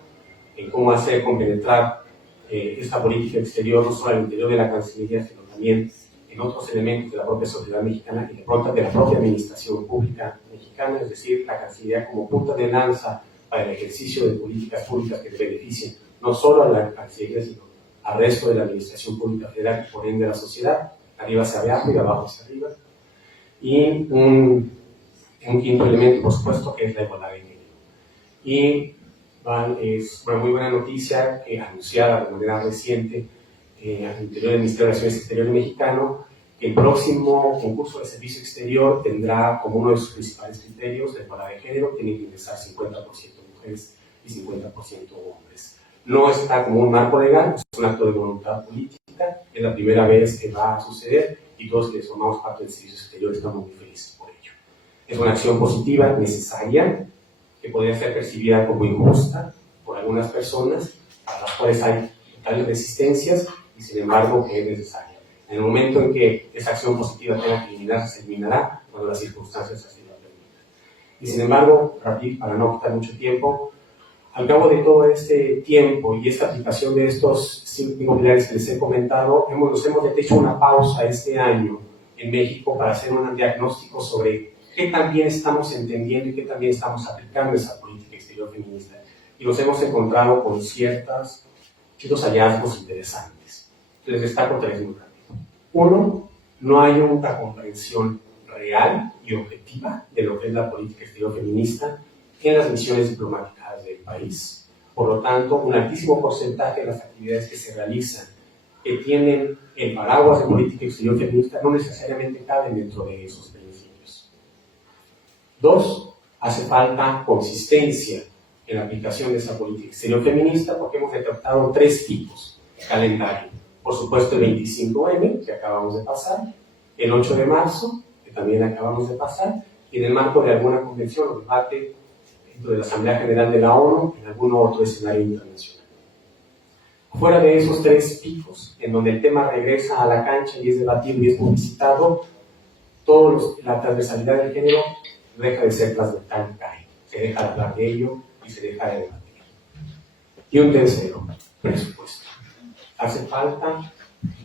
en cómo hacer compenetrar esta política exterior no solo al interior de la Cancillería, sino también en otros elementos de la propia sociedad mexicana y de la propia administración pública mexicana, es decir, la Cancillería como punta de lanza para el ejercicio de políticas públicas que beneficien no solo a la Cancillería, sino al resto de la administración pública federal y por ende a la sociedad, arriba hacia abajo y de abajo hacia arriba. Y un quinto elemento, por supuesto, que es la igualdad de género. Y es una muy buena noticia que anunciada de manera reciente al interior del Ministerio de Relaciones Exteriores mexicano, que el próximo concurso de servicio exterior tendrá como uno de sus principales criterios la igualdad de género, tiene que ingresar 50% mujeres y 50% hombres. No está como un marco legal, es un acto de voluntad política, es la primera vez que va a suceder y todos quienes formamos parte del servicio exterior estamos muy felices por ello. Es una acción positiva, necesaria, que podría ser percibida como injusta por algunas personas, a las cuales hay tales resistencias y sin embargo que es necesaria. En el momento en que esa acción positiva tenga que eliminarse, se eliminará cuando las circunstancias así lo permitan. Y sin embargo, para no quitar mucho tiempo, al cabo de todo este tiempo y esta aplicación de estos 5 pilares que les he comentado, nos hemos hecho una pausa este año en México para hacer un diagnóstico sobre qué también estamos entendiendo y qué también estamos aplicando esa política exterior feminista. Y nos hemos encontrado con ciertas ciertos hallazgos interesantes. Les destaco 3 muy rápido. 1, no hay una comprensión real y objetiva de lo que es la política exterior feminista en las misiones diplomáticas del país. Por lo tanto, un altísimo porcentaje de las actividades que se realizan que tienen el paraguas de política exterior feminista no necesariamente caben dentro de esos principios. 2, hace falta consistencia en la aplicación de esa política exterior feminista porque hemos detectado 3 tipos de calendario. Por supuesto, el 25M, que acabamos de pasar, el 8 de marzo, que también acabamos de pasar, y en el marco de alguna convención o debate dentro de la Asamblea General de la ONU en algún otro escenario internacional. Fuera de esos 3 picos, en donde el tema regresa a la cancha y es debatido y es publicitado, la transversalidad del género deja de ser trasversal, cae. Se deja de hablar de ello y se deja de debatir. Y un tercero, presupuesto. Hace falta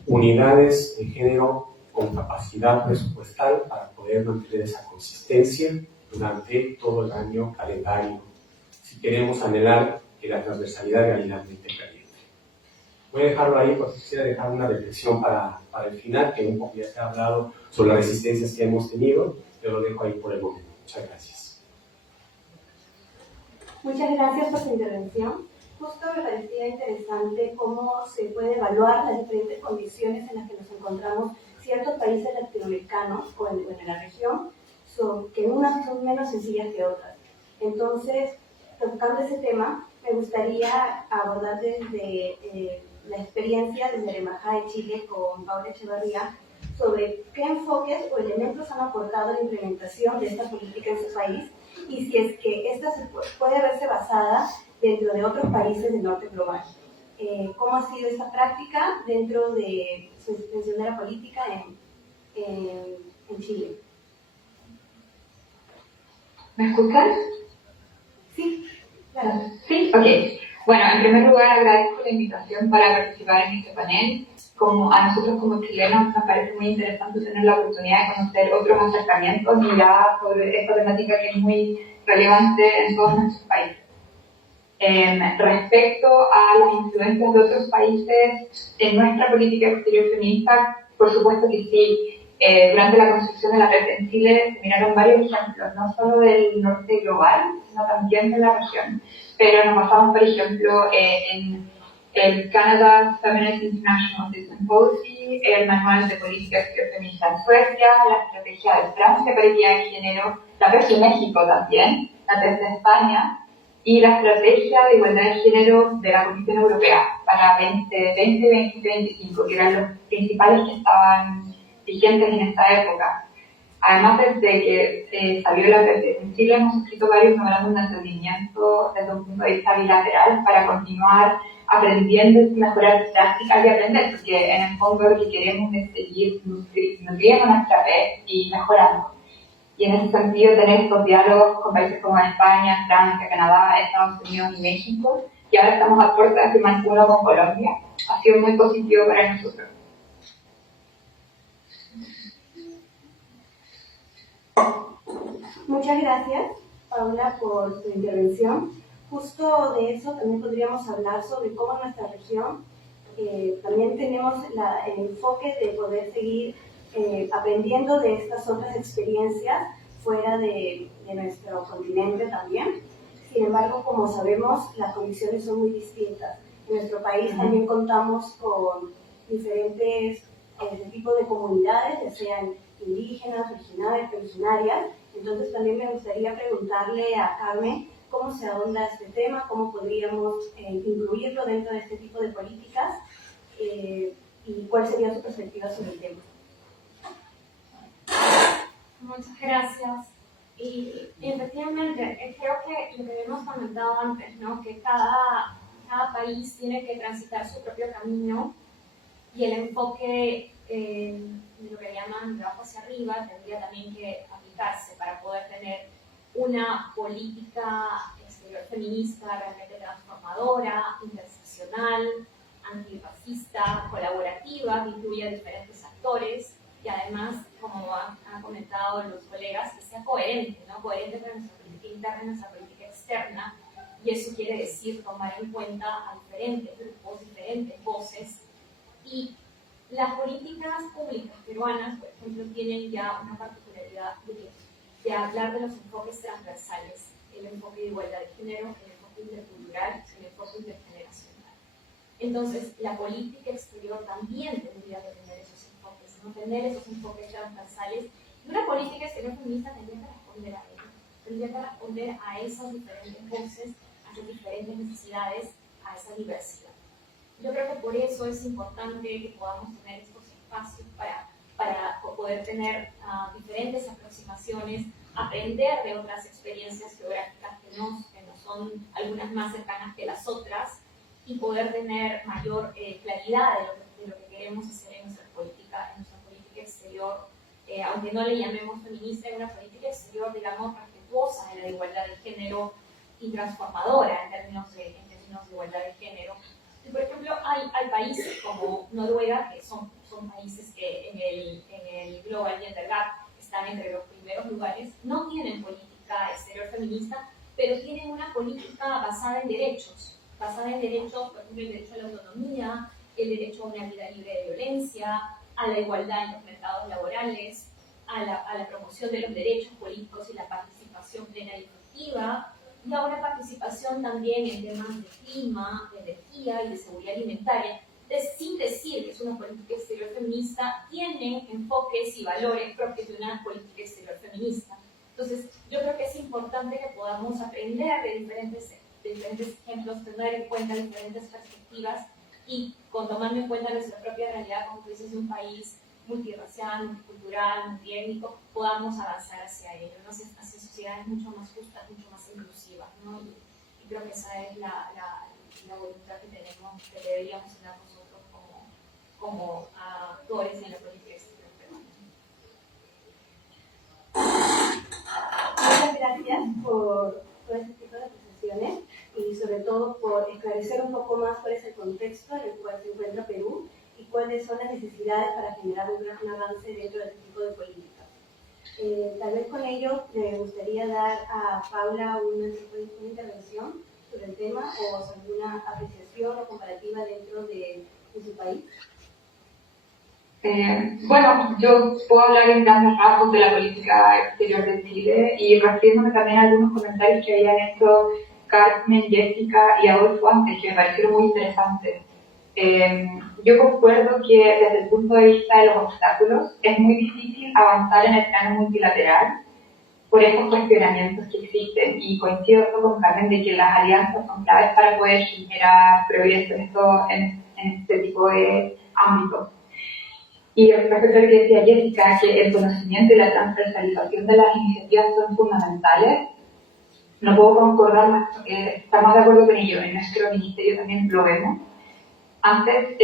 unidades de género con capacidad presupuestal para poder mantener esa consistencia durante todo el año calendario, si queremos anhelar que la transversalidad realmente caliente. Voy a dejarlo ahí porque quisiera dejar una reflexión para el final, que un poco ya se ha hablado sobre las resistencias que hemos tenido, pero lo dejo ahí por el momento. Muchas gracias. Muchas gracias por su intervención. Justo me parecía interesante cómo se puede evaluar las diferentes condiciones en las que nos encontramos ciertos países latinoamericanos o en la región, que unas son menos sencillas que otras. Entonces, tocando ese tema, me gustaría abordar desde la experiencia desde la Embajada de Chile con Paula Echevarría sobre qué enfoques o elementos han aportado a la implementación de esta política en su país y si es que esta puede verse basada dentro de otros países del norte global. ¿Cómo ha sido esta práctica dentro de su extensión de la política en Chile? ¿Me escuchan? Sí, claro. Sí, ok. Bueno, en primer lugar agradezco la invitación para participar en este panel. A nosotros como chilenos nos parece muy interesante tener la oportunidad de conocer otros acercamientos y miradas sobre esta temática que es muy relevante en todos nuestros países. Respecto a las influencias de otros países en nuestra política exterior feminista, por supuesto que sí. Durante la construcción de la red en Chile se miraron varios ejemplos, no solo del norte global, sino también de la región. Pero nos basamos, por ejemplo, en el Canada Feminist International System Policy, el Manual de Política Exterior Feminista en Suecia, la Estrategia de Francia para Equidad de Género, la PES de México también, la PES de España, y la Estrategia de Igualdad de Género de la Comisión Europea para 2020-2025, que eran los principales que estaban vigentes en esta época. Además, desde que salió la PES en Chile, hemos escrito varios memorándum de entendimiento desde un punto de vista bilateral para continuar aprendiendo y mejorar prácticas y aprender, porque en el fondo lo que queremos es seguir nutriendo nuestra PES y mejorando. Y en ese sentido, tener estos diálogos con países como España, Francia, Canadá, Estados Unidos y México, y ahora estamos a puerta de firmar uno con Colombia, ha sido muy positivo para nosotros. Muchas gracias, Paula, por tu intervención. Justo de eso también podríamos hablar sobre cómo en nuestra región también tenemos el enfoque de poder seguir aprendiendo de estas otras experiencias fuera de nuestro continente también. Sin embargo, como sabemos, las condiciones son muy distintas. En nuestro país también contamos con diferentes tipos de comunidades, ya sean indígenas, originarias. Entonces también me gustaría preguntarle a Carmen cómo se ahonda este tema, cómo podríamos incluirlo dentro de este tipo de políticas y cuál sería su perspectiva sobre el tema. Muchas gracias. Y efectivamente, creo que lo que hemos comentado antes, ¿no? Que cada país tiene que transitar su propio camino y el enfoque de lo que llaman de abajo hacia arriba tendría también que aplicarse para poder tener una política exterior feminista realmente transformadora, interseccional, antirracista, colaborativa, que incluya diferentes actores y además, como han comentado los colegas, que sea coherente, ¿no? Coherente con nuestra política interna y nuestra política externa y eso quiere decir tomar en cuenta a diferentes grupos, diferentes voces, y las políticas públicas peruanas, por ejemplo, tienen ya una particularidad de hablar de los enfoques transversales, el enfoque de igualdad de género, el enfoque intercultural, el enfoque intergeneracional. Entonces, la política exterior también tendría que tener esos enfoques, ¿no? Tener esos enfoques transversales, y una política exterior feminista tendría que responder a ello, tendría que responder a esas diferentes voces, a esas diferentes necesidades, a esa diversidad. Yo creo que por eso es importante que podamos tener estos espacios para poder tener diferentes aproximaciones, aprender de otras experiencias geográficas que no son algunas más cercanas que las otras, y poder tener mayor claridad de lo que queremos hacer en nuestra política exterior, aunque no le llamemos feminista, en una política exterior, digamos, respetuosa de la igualdad de género y transformadora en términos de igualdad de género. Y, por ejemplo, hay países como Noruega, que son países que en el Global Gender Gap están entre los primeros lugares, no tienen política exterior feminista, pero tienen una política basada en derechos, por ejemplo, el derecho a la autonomía, el derecho a una vida libre de violencia, a la igualdad en los mercados laborales, a la promoción de los derechos políticos y la participación plena y efectiva, y a una participación también en temas de clima, de energía y de seguridad alimentaria. Sin decir que es una política exterior feminista, tienen enfoques y valores propios de una política exterior feminista. Entonces, yo creo que es importante que podamos aprender de diferentes ejemplos, tener en cuenta diferentes perspectivas, y tomando en cuenta nuestra propia realidad, como tú dices, de un país multirracial, multicultural, multiétnico, podamos avanzar hacia ello, ¿no? Hacia sociedades mucho más justas, mucho más inclusivas, ¿no? Y creo que esa es la voluntad que tenemos, que deberíamos tener nosotros como actores en la política exterior peruana. Muchas gracias por todo este tipo de presentaciones y sobre todo por esclarecer un poco más cuál es el contexto en el cual se encuentra Perú y cuáles son las necesidades para generar un avance dentro de este tipo de políticas. Tal vez con ello me gustaría dar a Paula una intervención sobre el tema o alguna apreciación o comparativa dentro de su país. Bueno, yo puedo hablar en grandes rasgos de la política exterior de Chile y refiriéndome también a algunos comentarios que habían hecho Carmen, Jessica y Adolfo antes, que me parecieron muy interesantes. Yo concuerdo que desde el punto de vista de los obstáculos es muy difícil avanzar en el plano multilateral por estos cuestionamientos que existen, y coincido con Carmen de que las alianzas son claves para poder generar progreso en este tipo de ámbitos. Y respecto a lo que decía Jessica, que el conocimiento y la transversalización de las iniciativas son fundamentales, no puedo concordar más, porque estamos de acuerdo con ello. En nuestro ministerio también lo vemos. Antes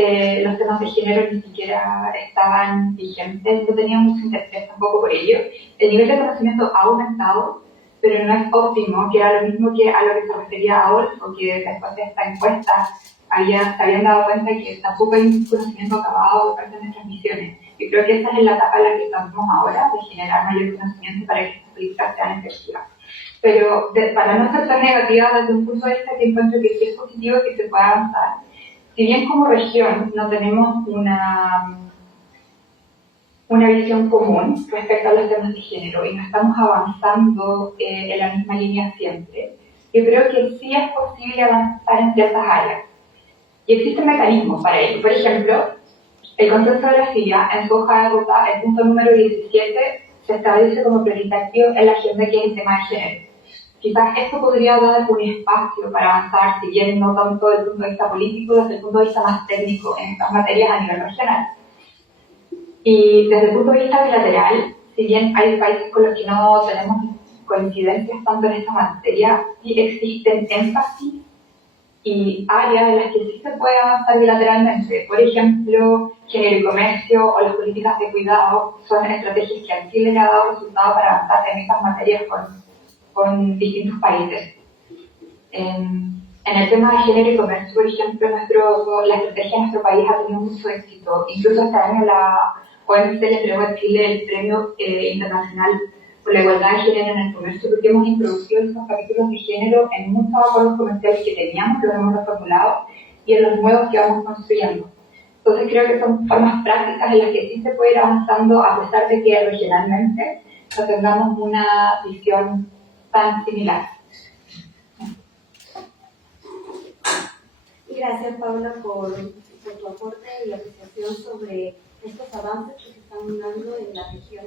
los temas de género ni siquiera estaban vigentes, no tenía mucho interés tampoco por ello. El nivel de conocimiento ha aumentado, pero no es óptimo, que era lo mismo que a lo que se refería Adolfo, que después de esta encuesta se habían dado cuenta que tampoco hay un conocimiento acabado por parte de nuestras misiones. Y creo que esa es la etapa en la que estamos ahora, de generar mayor conocimiento para que estas políticas sean efectivas. Pero para no ser tan negativa, desde un punto de vista que encuentro que sí es positivo que se pueda avanzar. Si bien como región no tenemos una visión común respecto a los temas de género y no estamos avanzando en la misma línea siempre, yo creo que sí es posible avanzar en ciertas áreas. Y existen mecanismos para ello. Por ejemplo, el Consenso de la FIA, en su hoja de ruta, el punto número 17, se establece como prioritario en la agenda, que es el tema de género. Quizás esto podría dar un espacio para avanzar, si bien no tanto desde el punto de vista político, desde el punto de vista más técnico en estas materias a nivel regional. Y desde el punto de vista bilateral, si bien hay países con los que no tenemos coincidencias tanto en esta materia, sí existen énfasis y áreas en las que sí se puede avanzar bilateralmente. Por ejemplo, género y comercio o las políticas de cuidado son estrategias que a Chile le ha dado resultado para avanzar en estas materias con distintos países. En el tema de género y comercio, por ejemplo, la estrategia de nuestro país ha tenido mucho éxito. Incluso este año la OMC le entregó a Chile el Premio Internacional por la igualdad de género en el comercio, porque hemos introducido estos capítulos de género en muchos acuerdos comerciales que teníamos, los hemos reformulado, y en los nuevos que vamos construyendo. Entonces creo que son formas prácticas en las que sí se puede ir avanzando, a pesar de que regionalmente no tengamos una visión tan similar. Y gracias, Paula, por tu aporte y apreciación sobre estos avances que se están dando en la región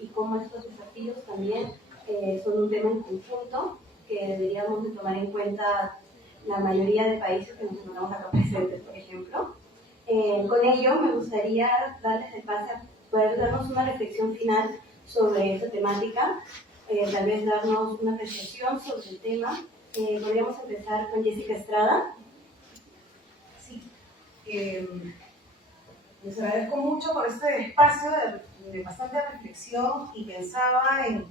y cómo estos desafíos también son un tema en conjunto que deberíamos de tomar en cuenta la mayoría de países que nos encontramos acá presentes, por ejemplo. Con ello, me gustaría darles el pase a poder darnos una reflexión final sobre esta temática, tal vez darnos una apreciación sobre el tema. Podríamos empezar con Jessica Estrada. Sí. Les agradezco mucho por este espacio de bastante reflexión y pensaba en...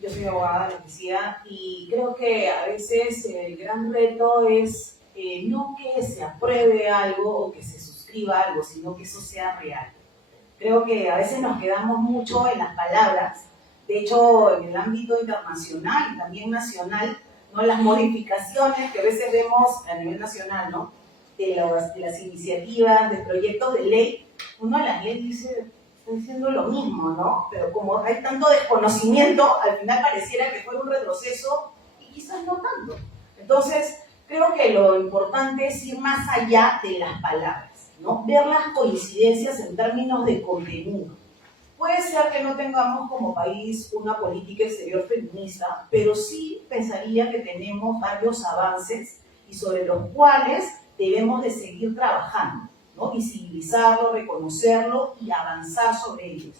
Yo soy abogada, les decía, y creo que a veces el gran reto es no que se apruebe algo o que se suscriba algo, sino que eso sea real. Creo que a veces nos quedamos mucho en las palabras. De hecho, en el ámbito internacional y también nacional, ¿no? Las modificaciones que a veces vemos a nivel nacional, ¿no? de las iniciativas, de proyectos de ley, uno a las leyes dice, está diciendo lo mismo, ¿no? Pero como hay tanto desconocimiento, al final pareciera que fue un retroceso y quizás no tanto. Entonces, creo que lo importante es ir más allá de las palabras, ¿no? Ver las coincidencias en términos de contenido. Puede ser que no tengamos como país una política exterior feminista, pero sí pensaría que tenemos varios avances y sobre los cuales debemos de seguir trabajando, ¿no? Visibilizarlo, reconocerlo y avanzar sobre ellos.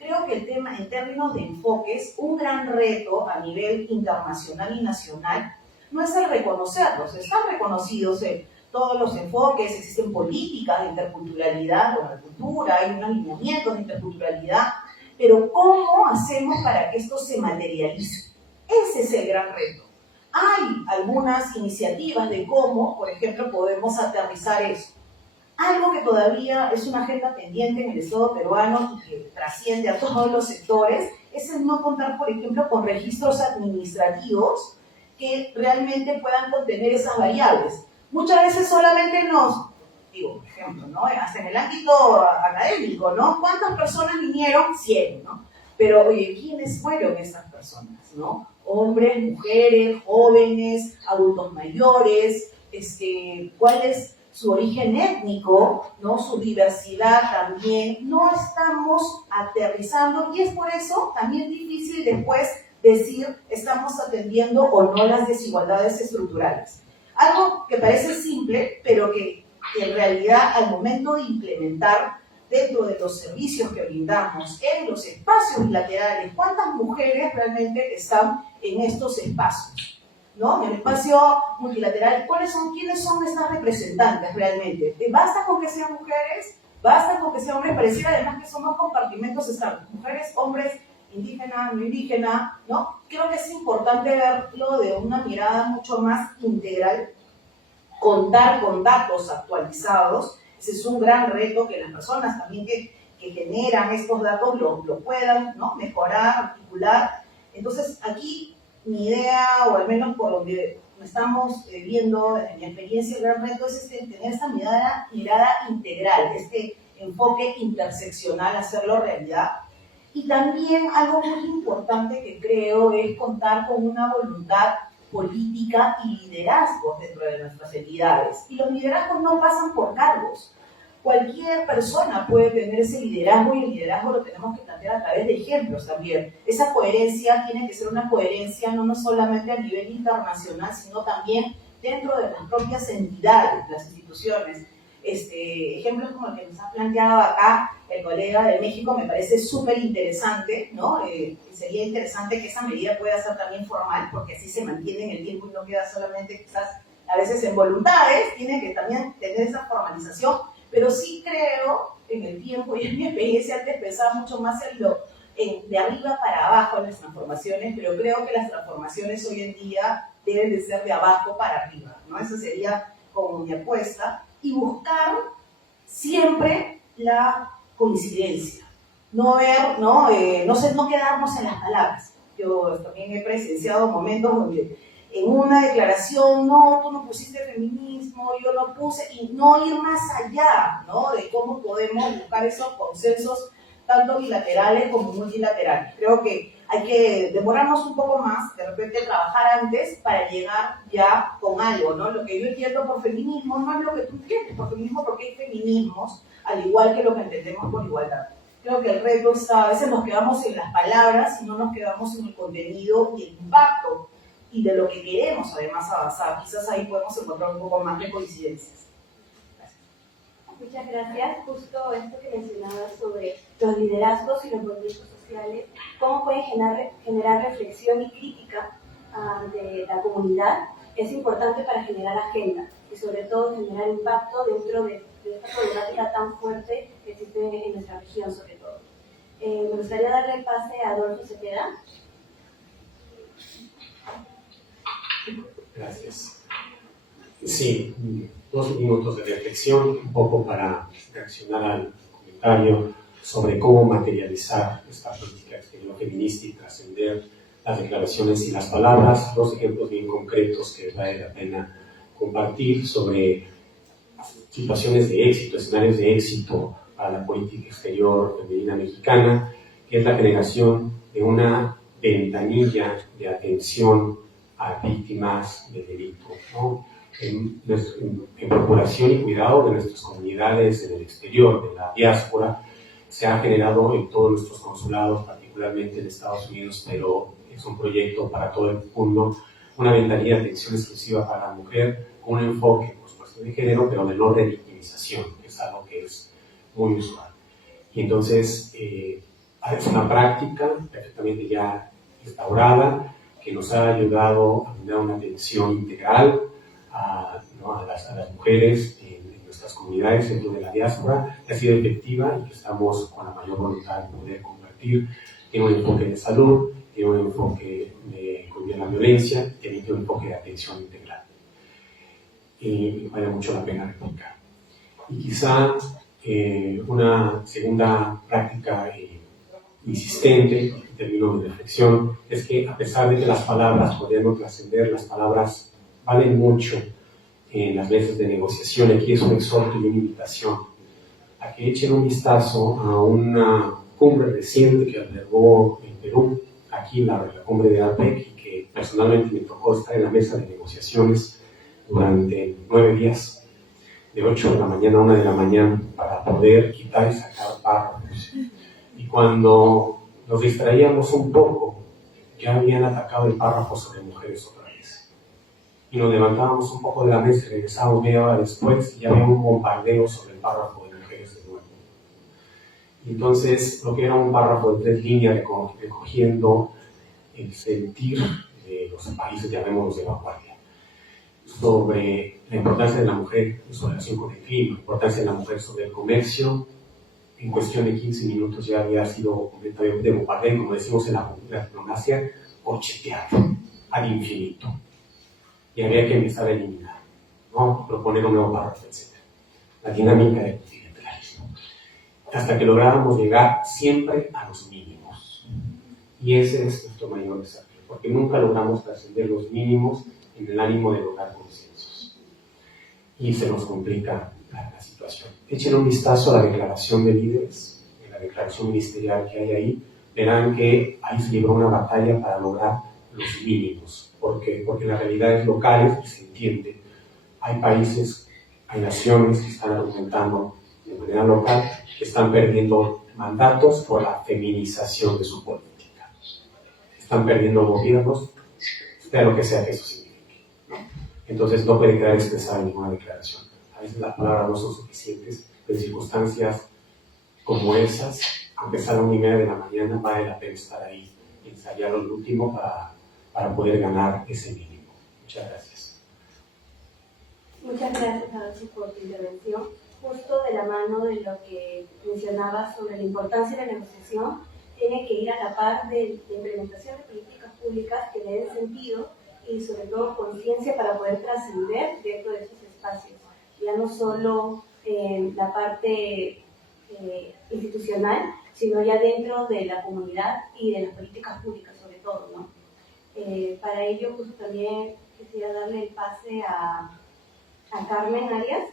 Creo que el tema, en términos de enfoques, un gran reto a nivel internacional y nacional no es el reconocerlos. Están reconocidos todos los enfoques, existen políticas de interculturalidad con la cultura, hay unos lineamientos de interculturalidad, pero ¿cómo hacemos para que esto se materialice? Ese es el gran reto. Hay algunas iniciativas de cómo, por ejemplo, podemos aterrizar eso. Algo que todavía es una agenda pendiente en el Estado peruano y que trasciende a todos los sectores, es el no contar, por ejemplo, con registros administrativos que realmente puedan contener esas variables. Muchas veces solamente por ejemplo, ¿no? Hasta en el ámbito académico, ¿no? ¿Cuántas personas vinieron? 100, ¿no? Pero, oye, ¿quiénes fueron esas personas, no? Hombres, mujeres, jóvenes, adultos mayores, ¿cuál es su origen étnico, ¿no? Su diversidad también? No estamos aterrizando y es por eso también difícil después decir estamos atendiendo o no las desigualdades estructurales. Algo que parece simple, pero que en realidad al momento de implementar dentro de los servicios que brindamos, en los espacios bilaterales, ¿cuántas mujeres realmente están en estos espacios? ¿No? En el espacio multilateral, ¿quiénes son estas representantes realmente? ¿Basta con que sean mujeres? ¿Basta con que sean hombres? Pareciera además que somos compartimentos estables, mujeres, hombres, indígena, no indígena, ¿no? Creo que es importante verlo de una mirada mucho más integral, contar con datos actualizados. Ese es un gran reto que las personas también que generan estos datos lo puedan, ¿no? Mejorar, articular. Entonces, aquí mi idea, o al menos por donde estamos viendo en mi experiencia, el gran reto es tener esta mirada integral, este enfoque interseccional, hacerlo realidad. Y también algo muy importante que creo es contar con una voluntad política y liderazgo dentro de nuestras entidades. Y los liderazgos no pasan por cargos. Cualquier persona puede tener ese liderazgo y el liderazgo lo tenemos que plantear a través de ejemplos también. Esa coherencia tiene que ser una coherencia no solamente a nivel internacional, sino también dentro de las propias entidades, las instituciones. Ejemplos como el que nos ha planteado acá el colega de México me parece súper interesante, ¿no? Sería interesante que esa medida pueda ser también formal, porque así se mantiene en el tiempo y no queda solamente quizás a veces en voluntades, tiene que también tener esa formalización, pero sí creo en el tiempo y en mi experiencia antes pensaba mucho más de arriba para abajo en las transformaciones, pero creo que las transformaciones hoy en día deben de ser de abajo para arriba, ¿no? Eso sería como mi apuesta. Y buscar siempre la coincidencia, no quedarnos en las palabras. Yo también he presenciado momentos donde en una declaración, no, tú no pusiste feminismo, yo no puse, y no ir más allá, ¿no? De cómo podemos buscar esos consensos, tanto bilaterales como multilaterales. Creo que hay que demorarnos un poco más, de repente trabajar antes para llegar ya con algo, ¿no? Lo que yo entiendo por feminismo no es lo que tú entiendes por feminismo, porque hay feminismos, al igual que lo que entendemos por igualdad. Creo que el reto está, a veces nos quedamos en las palabras y no nos quedamos en el contenido y el impacto y de lo que queremos además avanzar. Quizás ahí podemos encontrar un poco más de coincidencias. Muchas gracias. Justo esto que mencionabas sobre los liderazgos y los movimientos sociales, cómo pueden generar reflexión y crítica de la comunidad, es importante para generar agenda y sobre todo generar impacto dentro de esta problemática tan fuerte que existe en nuestra región sobre todo. Me gustaría darle el pase a Adolfo Cepeda. Gracias. Sí, 2 minutos de reflexión, un poco para reaccionar al comentario sobre cómo materializar esta política exterior feminista y trascender las declaraciones y las palabras. 2 ejemplos bien concretos que vale la pena compartir sobre situaciones de éxito, escenarios de éxito para la política exterior femenina mexicana, que es la generación de una ventanilla de atención a víctimas de delito, ¿no? En procuración y cuidado de nuestras comunidades en el exterior, de la diáspora, se ha generado en todos nuestros consulados, particularmente en Estados Unidos, pero es un proyecto para todo el mundo, una ventanilla de atención exclusiva para la mujer, con un enfoque, por supuesto, de género, pero de no revictimización, que es algo que es muy usual. Y entonces, es una práctica perfectamente ya instaurada, que nos ha ayudado a brindar una atención integral a las mujeres en nuestras comunidades dentro de la diáspora, que ha sido efectiva y que estamos con la mayor voluntad de poder compartir. Tiene un enfoque de salud, tiene un enfoque de la violencia, tiene un enfoque de atención integral. Y vale mucho la pena replicar. Y quizá una segunda práctica insistente, en términos de reflexión, es que a pesar de que las palabras podemos trascender, las palabras valen mucho en las mesas de negociación. Aquí es un exhorto y una invitación a que echen un vistazo a una cumbre reciente que albergó en Perú, aquí la cumbre de APEC, y que personalmente me tocó estar en la mesa de negociaciones durante 9 días, de 8 de la mañana a 1 de la mañana, para poder quitar y sacar párrafos. Y cuando nos distraíamos un poco, ya habían atacado el párrafo sobre mujeres otra vez. Y nos levantábamos un poco de la mesa y regresábamos media hora después y ya había un bombardeo sobre el párrafo de mujeres de nuevo. Y entonces, lo que era un párrafo de 3 líneas recogiendo el sentir de los países, llamémoslos de vanguardia, sobre la importancia de la mujer en su relación con el clima, la importancia de la mujer sobre el comercio. En cuestión de 15 minutos ya había sido completamente bombardeo, como decimos en la diplomacia, corcheteado al infinito. Y había que empezar a eliminar, ¿no? Proponer un nuevo párrafo, etc. La dinámica del multilateralismo. Hasta que lográbamos llegar siempre a los mínimos. Y ese es nuestro mayor desafío, porque nunca logramos trascender los mínimos en el ánimo de lograr consensos. Y se nos complica la situación. Echen un vistazo a la declaración de líderes, en la declaración ministerial que hay ahí, verán que ahí se libró una batalla para lograr los mínimos. ¿Por qué? Porque las realidades locales, y se entiende, hay países, hay naciones que están argumentando de manera local, que están perdiendo mandatos por la feminización de su política. Están perdiendo gobiernos, sea lo que sea que eso signifique, ¿no? Entonces no puede quedar expresada en ninguna declaración. A veces las palabras no son suficientes, pero en circunstancias como esas, aunque sea a la 1:30 de la mañana, vale la pena estar ahí y ensayar lo último para poder ganar ese mínimo. Muchas gracias. Muchas gracias, Adolfo, por tu intervención. Justo de la mano de lo que mencionabas sobre la importancia de la negociación, tiene que ir a la par de la implementación de políticas públicas que le den sentido y sobre todo conciencia para poder trascender dentro de esos espacios. Ya no solo la parte institucional, sino ya dentro de la comunidad y de las políticas públicas sobre todo, ¿no? Para ello, pues también quisiera darle el pase a Carmen Arias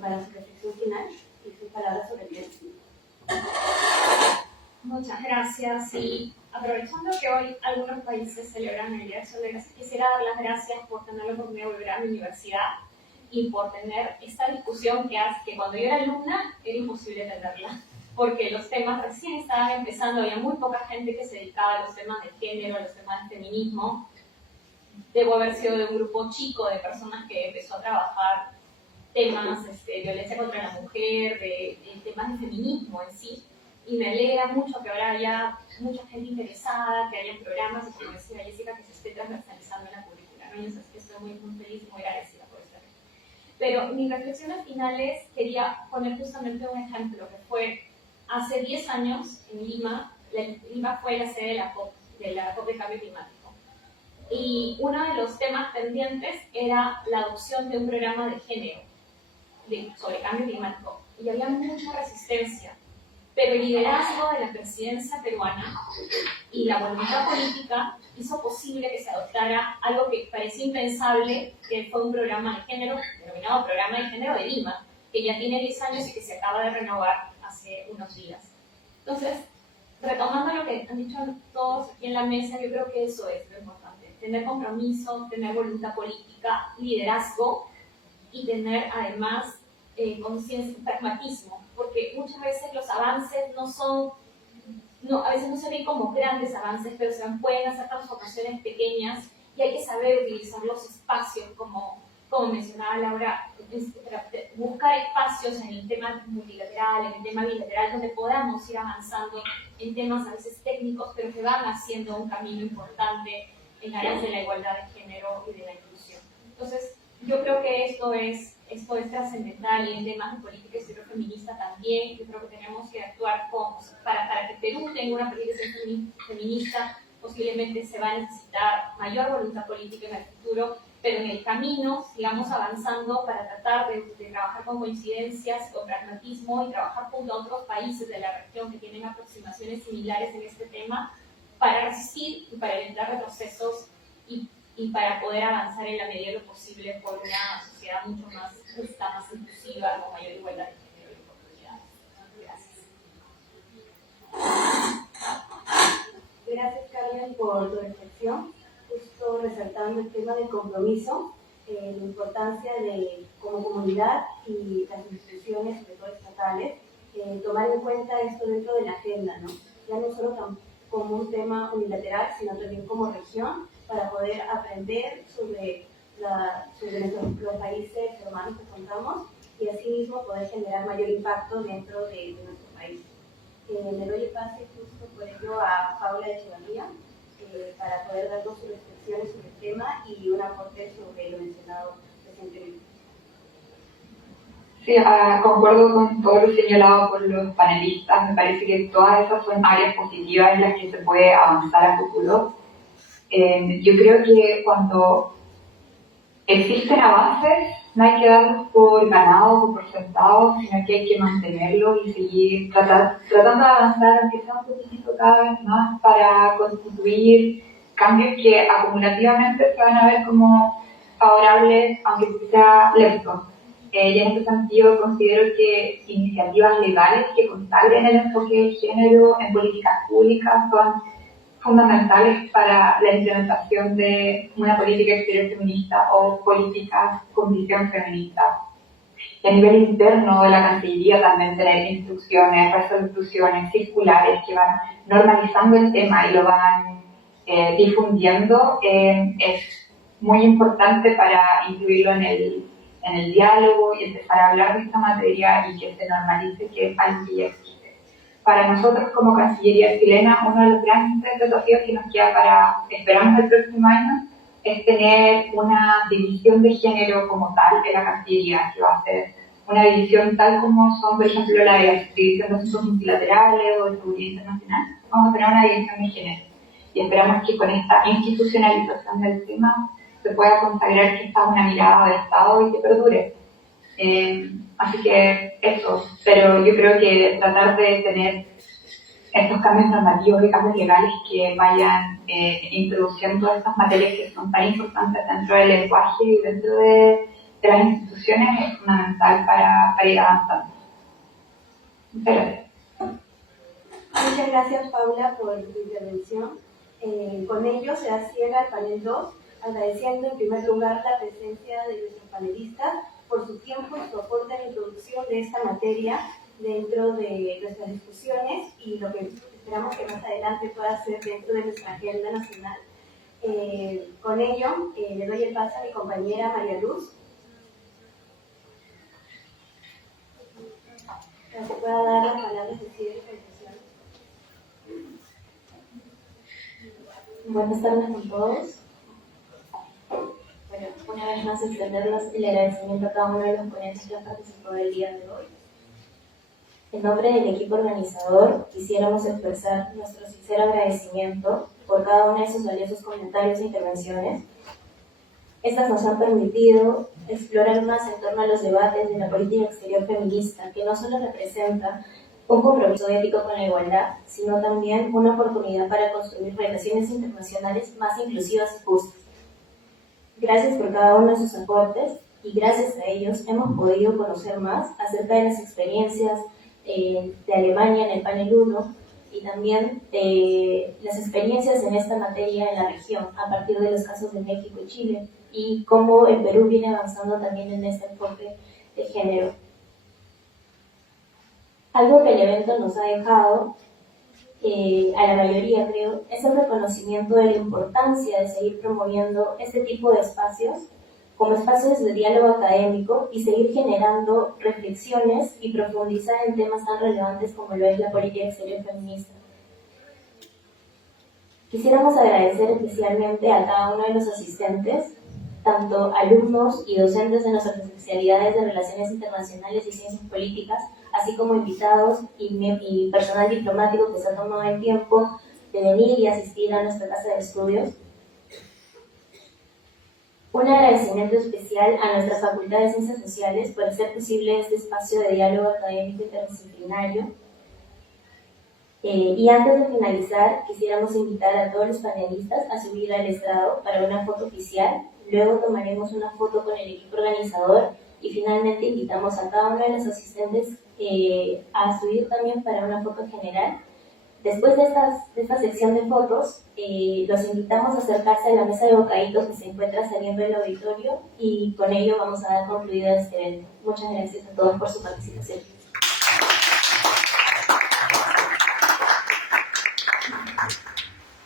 para su reflexión final y sus palabras sobre el tema. Muchas gracias. Y aprovechando que hoy algunos países celebran el Día de Acción de Gracias, quisiera dar las gracias por tener la oportunidad de volver a mi universidad y por tener esta discusión que cuando yo era alumna era imposible tenerla, porque los temas recién estaban empezando, había muy poca gente que se dedicaba a los temas de género, a los temas de feminismo. Debo haber sido de un grupo chico de personas que empezó a trabajar temas de violencia contra la mujer, de temas de feminismo en sí, y me alegra mucho que ahora haya mucha gente interesada, que haya programas, y como decía Jessica, que se esté transversalizando en la currícula, ¿no? Y eso es que estoy muy, muy feliz y muy agradecida por eso. Pero mis reflexiones finales quería poner justamente un ejemplo, que fue hace 10 años en Lima. Lima fue la sede de la COP de Cambio Climático. Y uno de los temas pendientes era la adopción de un programa de género sobre cambio climático. Y había mucha resistencia. Pero el liderazgo de la presidencia peruana y la voluntad política hizo posible que se adoptara algo que parecía impensable, que fue un programa de género, denominado Programa de Género de Lima, que ya tiene 10 años y que se acaba de renovar hace unos días. Entonces, retomando lo que han dicho todos aquí en la mesa, yo creo que eso es lo importante. Tener compromiso, tener voluntad política, liderazgo y tener además conciencia y pragmatismo, porque muchas veces los avances a veces no se ven como grandes avances, pero se pueden hacer transformaciones pequeñas y hay que saber utilizar los espacios, como mencionaba Laura, buscar espacios en el tema multilateral, en el tema bilateral, donde podamos ir avanzando en temas a veces técnicos, pero que van haciendo un camino importante en áreas de la igualdad de género y de la inclusión. Entonces, yo creo que esto es trascendental, y en temas de política exterior feminista también. Yo creo que tenemos que actuar para que Perú tenga una política exterior feminista. Posiblemente se va a necesitar mayor voluntad política en el futuro, pero en el camino sigamos avanzando para tratar de trabajar con coincidencias, con pragmatismo, y trabajar junto a otros países de la región que tienen aproximaciones similares en este tema, para resistir y para evitar retrocesos y para poder avanzar en la medida de lo posible por una sociedad mucho más justa, más inclusiva, con mayor igualdad de género y oportunidades. Gracias. Gracias, Carmen, por tu reflexión, justo resaltando el tema del compromiso, la importancia de, como comunidad y las instituciones, sobre todo estatales, tomar en cuenta esto dentro de la agenda, ¿no? Ya no solo como un tema unilateral, sino también como región, para poder aprender sobre los países hermanos que contamos y asimismo poder generar mayor impacto dentro de nuestro país. Le doy el pase justo por ello a Paula Echevarría para poder darnos sus reflexiones sobre el tema y un aporte sobre lo mencionado recientemente. Sí, concuerdo con todo lo señalado por los panelistas. Me parece que todas esas son áreas positivas en las que se puede avanzar a futuro. Yo creo que cuando existen avances, no hay que darlos por ganados o por sentados, sino que hay que mantenerlos y seguir tratando de avanzar, aunque sea un poquitito cada vez más, para constituir cambios que acumulativamente se van a ver como favorables, aunque sea lento. Y en este sentido considero que iniciativas legales que consagren el enfoque de género en políticas públicas son fundamentales para la implementación de una política exterior feminista o políticas con visión feminista. Y a nivel interno de la Cancillería también tener instrucciones, resoluciones circulares que van normalizando el tema y lo van difundiendo es muy importante para incluirlo en el diálogo y empezar a hablar de esta materia y que se normalice, que es algo que ya existe. Para nosotros como Cancillería chilena, uno de los grandes desafíos que nos queda esperamos el próximo año, es tener una división de género como tal en la Cancillería, que va a ser una división tal como son, por ejemplo, la división de asuntos multilaterales o de seguridad internacional. Vamos a tener una división de género y esperamos que con esta institucionalización del tema se pueda consagrar que esta es una mirada de Estado y que perdure. Así que eso, pero yo creo que tratar de tener estos cambios normativos y cambios legales que vayan introduciendo estas materias que son tan importantes dentro del lenguaje y dentro de las instituciones es fundamental para ir avanzando. Muchas gracias. Muchas gracias, Paula, por tu intervención. Con ello se cierra el panel 2, agradeciendo en primer lugar la presencia de nuestros panelistas por su tiempo y su aporte a la introducción de esta materia dentro de nuestras discusiones y lo que esperamos que más adelante pueda ser dentro de nuestra agenda nacional. Con ello, le doy el paso a mi compañera María Luz, para que pueda dar las palabras de cierre y conclusión. Buenas tardes a todos. Bueno, una vez más extenderles el agradecimiento a cada uno de los ponentes que han participado el día de hoy. En nombre del equipo organizador, quisiéramos expresar nuestro sincero agradecimiento por cada uno de sus valiosos comentarios e intervenciones. Estas nos han permitido explorar más en torno a los debates de la política exterior feminista, que no solo representa un compromiso ético con la igualdad, sino también una oportunidad para construir relaciones internacionales más inclusivas y justas. Gracias por cada uno de sus aportes y gracias a ellos hemos podido conocer más acerca de las experiencias de Alemania en el panel 1 y también las experiencias en esta materia en la región a partir de los casos de México y Chile y cómo el Perú viene avanzando también en este enfoque de género. Algo que el evento nos ha dejado, a la mayoría creo, es el reconocimiento de la importancia de seguir promoviendo este tipo de espacios como espacios de diálogo académico y seguir generando reflexiones y profundizar en temas tan relevantes como lo es la política exterior feminista. Quisiéramos agradecer especialmente a cada uno de los asistentes, tanto alumnos y docentes de nuestras especialidades de Relaciones Internacionales y Ciencias Políticas, así como invitados y personal diplomático que se ha tomado el tiempo de venir y asistir a nuestra casa de estudios. Un agradecimiento especial a nuestra Facultad de Ciencias Sociales por hacer posible este espacio de diálogo académico interdisciplinario. Y antes de finalizar, quisiéramos invitar a todos los panelistas a subir al estrado para una foto oficial. Luego tomaremos una foto con el equipo organizador y finalmente invitamos a cada uno de los asistentes a subir también para una foto general. Después de esta sección de fotos, los invitamos a acercarse a la mesa de bocaditos que se encuentra saliendo del auditorio y con ello vamos a dar concluido este evento. Muchas gracias a todos por su participación.